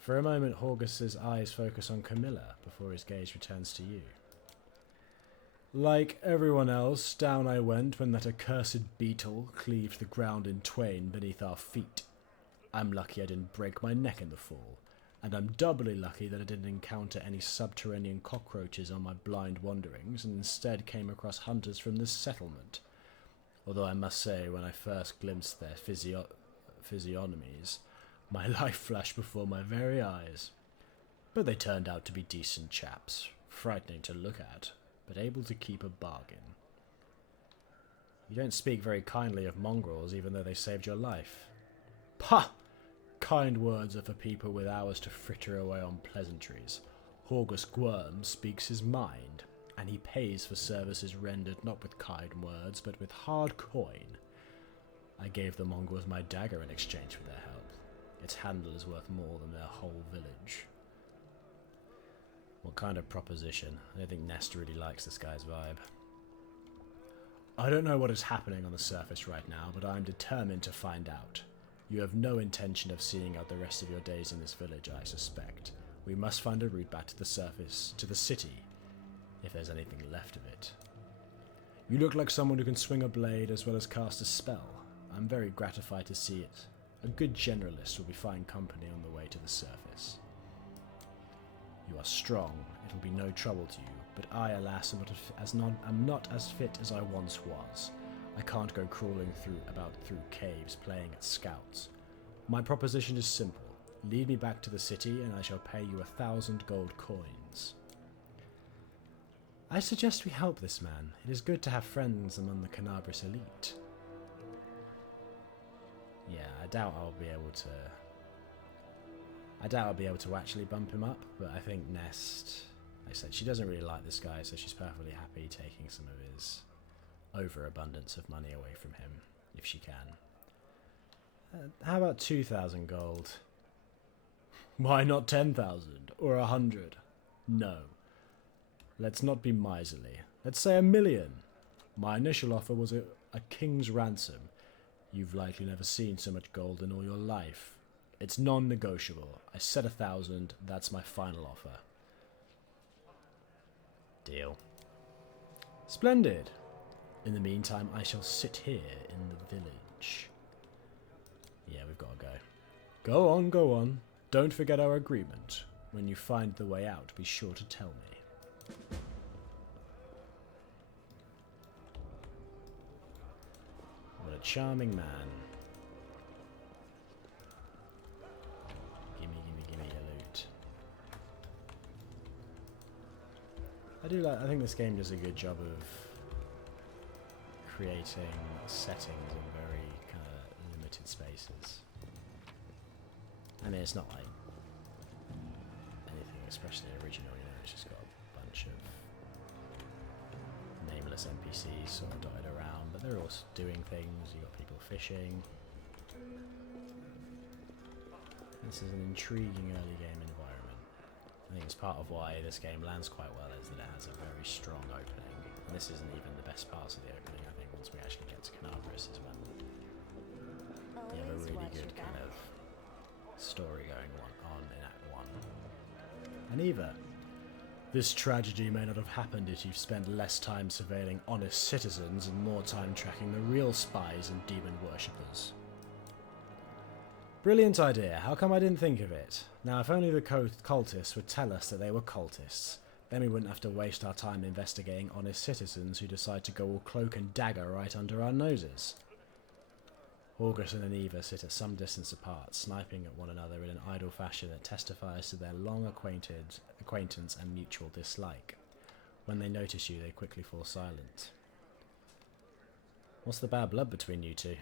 For a moment, Horgus's eyes focus on Camilla before his gaze returns to you. Like everyone else, down I went when that accursed beetle cleaved the ground in twain beneath our feet. I'm lucky I didn't break my neck in the fall, and I'm doubly lucky that I didn't encounter any subterranean cockroaches on my blind wanderings and instead came across hunters from this settlement. Although I must say, when I first glimpsed their physiognomies, my life flashed before my very eyes. But they turned out to be decent chaps, frightening to look at, but able to keep a bargain. You don't speak very kindly of mongrels, even though they saved your life. Pah! Kind words are for people with hours to fritter away on pleasantries. Horgus Gwyrm speaks his mind, and he pays for services rendered not with kind words, but with hard coin. I gave the mongrels my dagger in exchange for their help. Its handle is worth more than their whole village. What kind of proposition? I don't think Nest really likes this guy's vibe. I don't know what is happening on the surface right now, but I am determined to find out. You have no intention of seeing out the rest of your days in this village, I suspect. We must find a route back to the surface, to the city, if there's anything left of it. You look like someone who can swing a blade as well as cast a spell. I'm very gratified to see it. A good generalist will be fine company on the way to the surface. You are strong, it'll be no trouble to you, but I, alas, am not as fit as I once was. I can't go crawling through caves playing at scouts. My proposition is simple. Lead me back to the city and I shall pay you 1,000 gold coins. I suggest we help this man. It is good to have friends among the Canabras elite. Yeah, I doubt I'll be able to actually bump him up, but I think Nest, like I said, she doesn't really like this guy, so she's perfectly happy taking some of his overabundance of money away from him, if she can. How about 2,000 gold? Why not 10,000 or 100? No. Let's not be miserly. Let's say 1,000,000. My initial offer was a king's ransom. You've likely never seen so much gold in all your life. It's non-negotiable. I said 1,000. That's my final offer. Deal. Splendid. In the meantime, I shall sit here in the village. Yeah, we've got to go. Go on, go on. Don't forget our agreement. When you find the way out, be sure to tell me. What a charming man. Gimme your loot. I think this game does a good job of creating settings in very kind of limited spaces. I mean, it's not like anything especially original, you know, it's just got a bunch of nameless NPCs sort of dotted around, but they're all doing things. You got people fishing. This is an intriguing early game environment. I think it's part of why this game lands quite well is that it has a very strong opening. And this isn't even the best parts of the opening, I think, once we actually get to Canabras is when you have a really good kind of story going on in Act 1. And Eva, this tragedy may not have happened if you've spent less time surveilling honest citizens and more time tracking the real spies and demon worshippers. Brilliant idea. How come I didn't think of it? Now, if only the cultists would tell us that they were cultists, Then we wouldn't have to waste our time investigating honest citizens who decide to go all cloak and dagger right under our noses. August and Aniva sit at some distance apart, sniping at one another in an idle fashion that testifies to their long acquaintance and mutual dislike. When they notice you, they quickly fall silent. What's the bad blood between you two?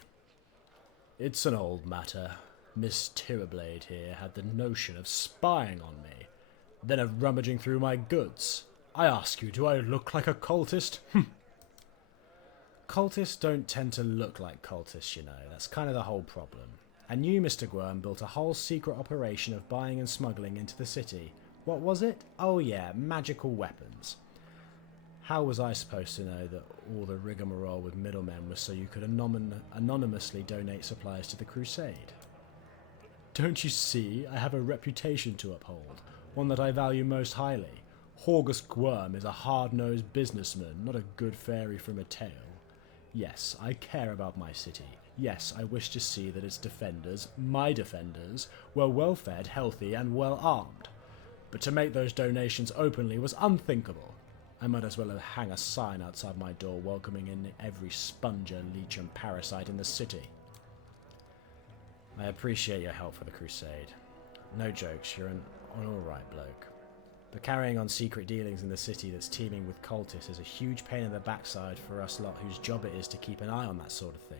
It's an old matter. Miss Tirablade here had the notion of spying on me, then of rummaging through my goods. I ask you, do I look like a cultist? Cultists don't tend to look like cultists, you know. That's kind of the whole problem. And you, Mr. Gwyrm, built a whole secret operation of buying and smuggling into the city. What was it? Oh yeah, magical weapons. How was I supposed to know that all the rigmarole with middlemen was so you could anonymously donate supplies to the crusade? Don't you see? I have a reputation to uphold, one that I value most highly. August Gwyrm is a hard-nosed businessman, not a good fairy from a tale. Yes, I care about my city. Yes, I wish to see that its defenders, my defenders, were well-fed, healthy, and well-armed. But to make those donations openly was unthinkable. I might as well hang a sign outside my door welcoming in every sponger, leech, and parasite in the city. I appreciate your help for the crusade. No jokes, you're an alright bloke. But carrying on secret dealings in the city that's teeming with cultists is a huge pain in the backside for us lot whose job it is to keep an eye on that sort of thing.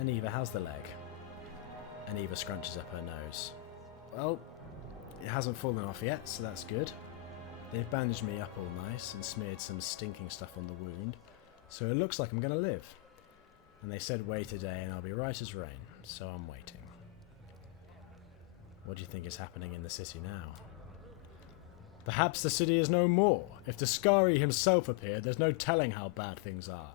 Aniva, how's the leg? Aniva scrunches up her nose. Well, it hasn't fallen off yet, so that's good. They've bandaged me up all nice and smeared some stinking stuff on the wound, so it looks like I'm going to live. And they said wait a day and I'll be right as rain, so I'm waiting. What do you think is happening in the city now? Perhaps the city is no more. If Daskari himself appeared, there's no telling how bad things are.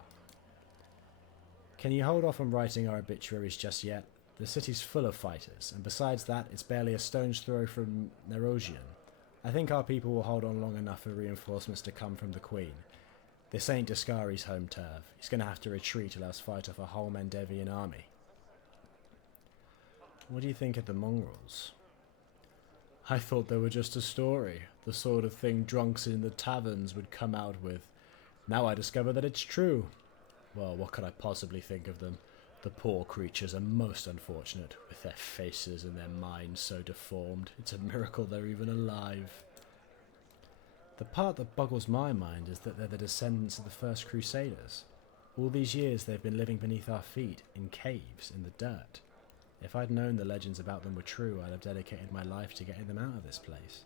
Can you hold off on writing our obituaries just yet? The city's full of fighters, and besides that, it's barely a stone's throw from Nerosian. I think our people will hold on long enough for reinforcements to come from the Queen. This ain't Daskari's home turf. He's going to have to retreat or else fight off a whole Mendevian army. What do you think of the mongrels? I thought they were just a story, the sort of thing drunks in the taverns would come out with. Now I discover that it's true. Well, what could I possibly think of them? The poor creatures are most unfortunate, with their faces and their minds so deformed. It's a miracle they're even alive. The part that boggles my mind is that they're the descendants of the first Crusaders. All these years they've been living beneath our feet, in caves, in the dirt. If I'd known the legends about them were true, I'd have dedicated my life to getting them out of this place.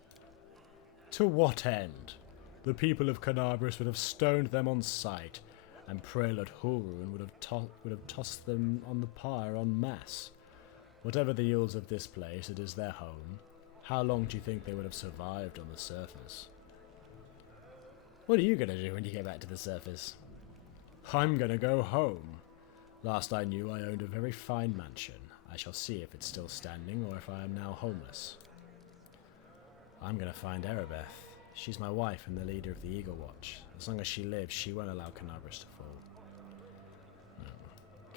To what end? The people of Canabris would have stoned them on sight, and Prelate Hurun would have tossed them on the pyre en masse. Whatever the ills of this place, it is their home. How long do you think they would have survived on the surface? What are you going to do when you get back to the surface? I'm going to go home. Last I knew, I owned a very fine mansion. I shall see if it's still standing or if I am now homeless. I'm going to find Erebeth. She's my wife and the leader of the Eagle Watch. As long as she lives, she won't allow Canabris to fall. No.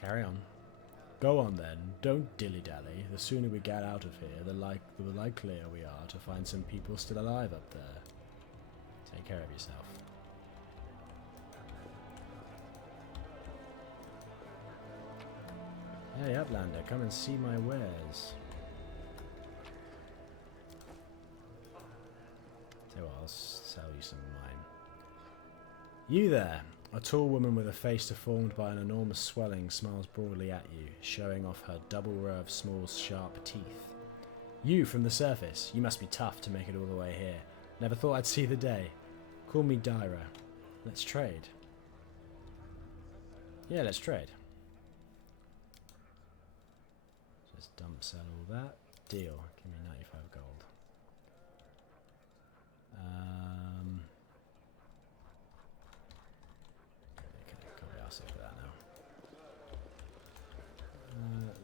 Carry on. Go on then. Don't dilly-dally. The sooner we get out of here, the likelier we are to find some people still alive up there. Take care of yourself. Hey, Uplander, come and see my wares. Tell you what, I'll sell you some of mine. You there, a tall woman with a face deformed by an enormous swelling, smiles broadly at you, showing off her double row of small, sharp teeth. You from the surface, you must be tough to make it all the way here. Never thought I'd see the day. Call me Dyra. Let's trade. Yeah, let's trade. Just dump sell all that. Deal. Give me 95 gold. Okay, can't be arsed for that now.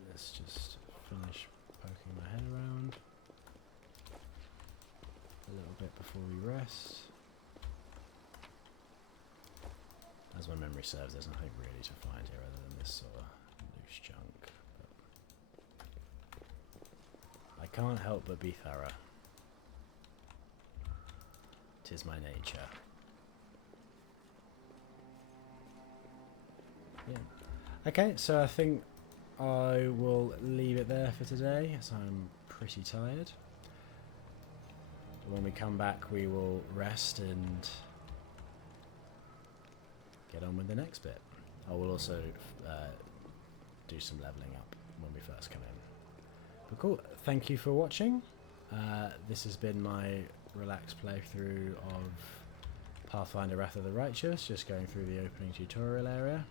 Let's just finish poking my head around a little bit before we rest. As my memory serves, there's nothing really to find here other than this sort of loose junk. But I can't help but be thorough. 'Tis my nature. Yeah. Okay, so I think I will leave it there for today, as I'm pretty tired. When we come back, we will rest and get on with the next bit. I will also do some leveling up when we first come in. But cool, thank you for watching. This has been my relaxed playthrough of Pathfinder Wrath of the Righteous, just going through the opening tutorial area.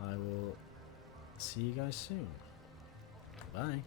I will see you guys soon. Bye.